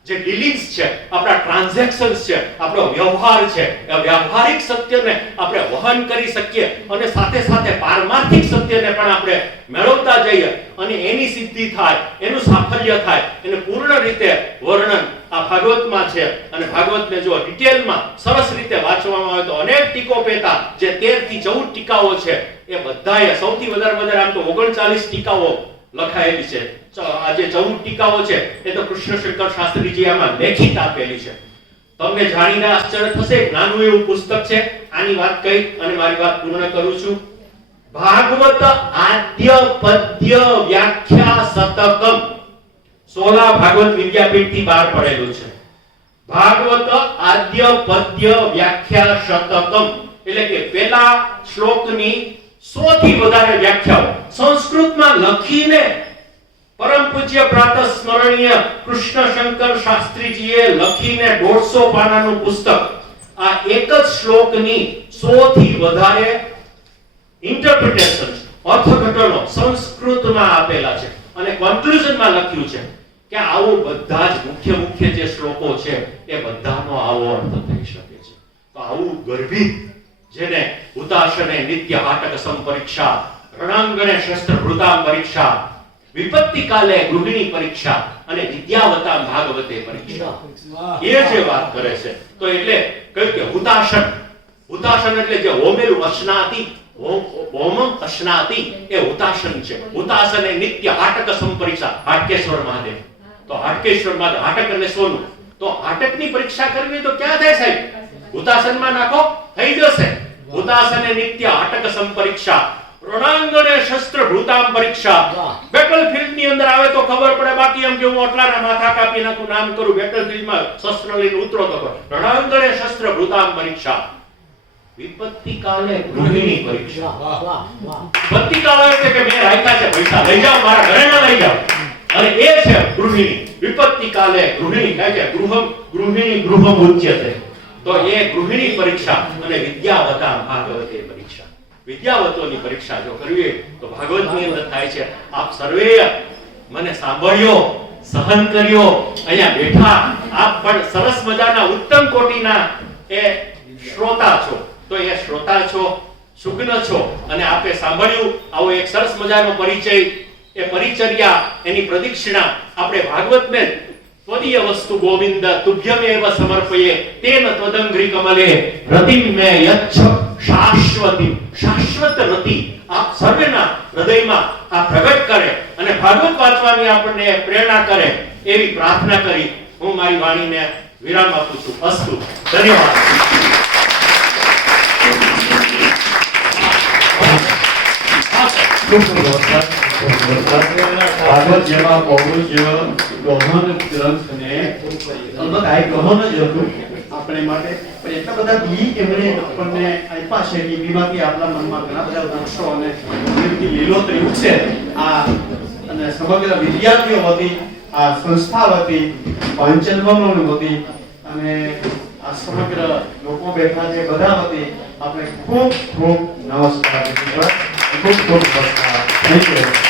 જે ડીલિંગ્સ છે, આપણા ટ્રાન્ઝેક્શન્સ છે, આપણો વ્યવહાર છે, એ વ્યવહારિક સત્યને આપણે વહન કરી શકીએ અને સાથે સાથે પારમાર્થિક સત્યને પણ આપણે મેળવતા જઈએ અને એની સિદ્ધિ થાય, એનું સાફલ્ય થાય, એને પૂર્ણ રીતે વર્ણન આ ભાગવતમાં છે. અને ભાગવતને જો ડિટેલમાં સરસ રીતે વાંચવામાં આવે તો અનેક ટીકોપેતા, જે 13 થી 14 ટીકાઓ છે, એ બધાએ સૌથી વધારે આમ તો 39 ટીકાઓ લખાયેલી છે. આ જે 14 ટીકાઓ છે એ તો કૃષ્ણ શંકર શાસ્ત્રીજી આમાં લેખિત આપેલી છે. તમને જાણીને આશ્ચર્ય થશે, નાનું એવું પુસ્તક છે. આની વાત કહી અને મારી વાત પૂર્ણ કરું છું. ભાગવત આદ્ય પદ્ય વ્યાખ્યા શતકમ, 16 ભાગવત વિદ્યાપીઠ થી બહાર પડેલું છે. ભાગવત આદ્ય પદ્ય વ્યાખ્યા શતકમ એટલે કે પેલા શ્લોકની 100 થી વધારે વ્યાખ્યાઓ સંસ્કૃતમાં લખીને પરમ પૂજ્ય પ્રાતઃ સ્મરણીય કૃષ્ણ શંકર શાસ્ત્રીજીએ લખીને 150 પાનાનું પુસ્તક, આ એક જ શ્લોકની 100 થી વધારે ઇન્ટરપ્રિટેશન્સ, અર્થઘટનો સંસ્કૃતમાં આપેલા છે અને કન્ક્લુઝનમાં લખ્યું છે કે આવો બધા જ મુખ્ય જે શ્લોકો છે એ બધાનો આવો અર્થ થઈ શકે છે. તો આવું ગર્ભિત, જેને હુતાશને નિત્ય હાટક સંપરીક્ષા, રણાંગણે શસ્ત્ર ભૃતામ પરીક્ષા, વિપત્તિ કાલે ગૃહિણી પરીક્ષા અને વિદ્યાવતામ ભાગવતે પરીક્ષા, એ જે વાત કરે છે. તો એટલે કહ્યું કે હુતાશન એટલે જે હોમેલું અશ્નાતિ, હોમ અશ્નાતિ એ હુતાશન છે. હુતાશન એ નિત્ય હાટક સંપરીક્ષા, હાટકેશ્વર મહાદેવ. તો હાટકેશ્વર મહાદેવ, હાટક એટલે સોનું. તો હાટકની પરીક્ષા કરવી તો ક્યાં થાય સાહેબ? હુતાસનમાં નાખો, થઈ જશે. હુતાસને નિત્ય હાટક સંપરીક્ષા, રણાંગણે શસ્ત્ર ભૃતામ પરીક્ષા. બેટલફીલ્ડ ની અંદર આવે તો ખબર પડે, બાકી એમ કે હું આટલાના માથા કાપી નાખું, નામ કરું, બેટલફીલ્ડમાં શસ્ત્ર લઈને ઉતરો તો રણાંગણે શસ્ત્ર ભૃતામ પરીક્ષા, વિપત્તિ કાલે ગૃહિણી પરીક્ષા. વિપત્તિ કાલે એટલે કે મેં રાખ્યા છે પૈસા, લઈ જાઓ, મારા ઘરે ના લઈ જાઓ, અને એ છે ગૃહિણી. વિપત્તિ કાલે ગૃહિણી કહે છે, ગૃહિણી ગૃહમ ઉચ્યતે. તો એ ગૃહિણી પરીક્ષા અને વિદ્યાવતામ ભાગવતે પરીક્ષા. વિદ્યાવતોની પરીક્ષા જો કરવી તો ભાગવતની અંદર થાય છે. આપ સર્વે મને સાંભળ્યો, સહન કર્યો, અહીંયા બેઠા આપ પણ સરસ મજાના ઉત્તમ કોટીના એ શ્રોતા છો. તો એ શ્રોતા છો, સુગ્ન છો અને આપે સાંભળ્યું આવો એક સરસ મજાનો પરિચય, એ પરિચર્યા, એની પ્રદક્ષિણા આપણે ભાગવતને ત્વદીય વસ્તુ ગોવિંદ તુભ્યમેવ સમર્પયે તેન ત્વદંઘ્રી કમલે રતિમ મે યચ્છ શાશ્વતી. શાશ્વત રતિ આપ સર્વેના હૃદયમાં આ પ્રગટ કરે અને ભાગવત વાંચવાની આપણને પ્રેરણા કરે, એવી પ્રાર્થના કરી હું મારી વાણીને વિરામ આપું છું. અસ્તુ. ધન્યવાદ. ભાગવત જેવા બહુ જ ગહન ગ્રંથને અલબત્ત આ ગહન જ હતું આપણે માટે, પણ એટલા બધા બી એમણે આપણને આપ્યા છે કે બીમાંથી આપણા મનમાં ઘણા બધા વૃક્ષો અને લીલોતરી ઉછે. આ અને સમગ્ર વિદ્યાર્થીઓ વતી, આ સંસ્થા વતી, પાંચનવમો વતી અને આ સમગ્ર લોકો બેઠા છે બધા વતી આપણે ખૂબ ખૂબ નમસ્કાર. ખૂબ ખૂબ નમસ્કાર. Thank you.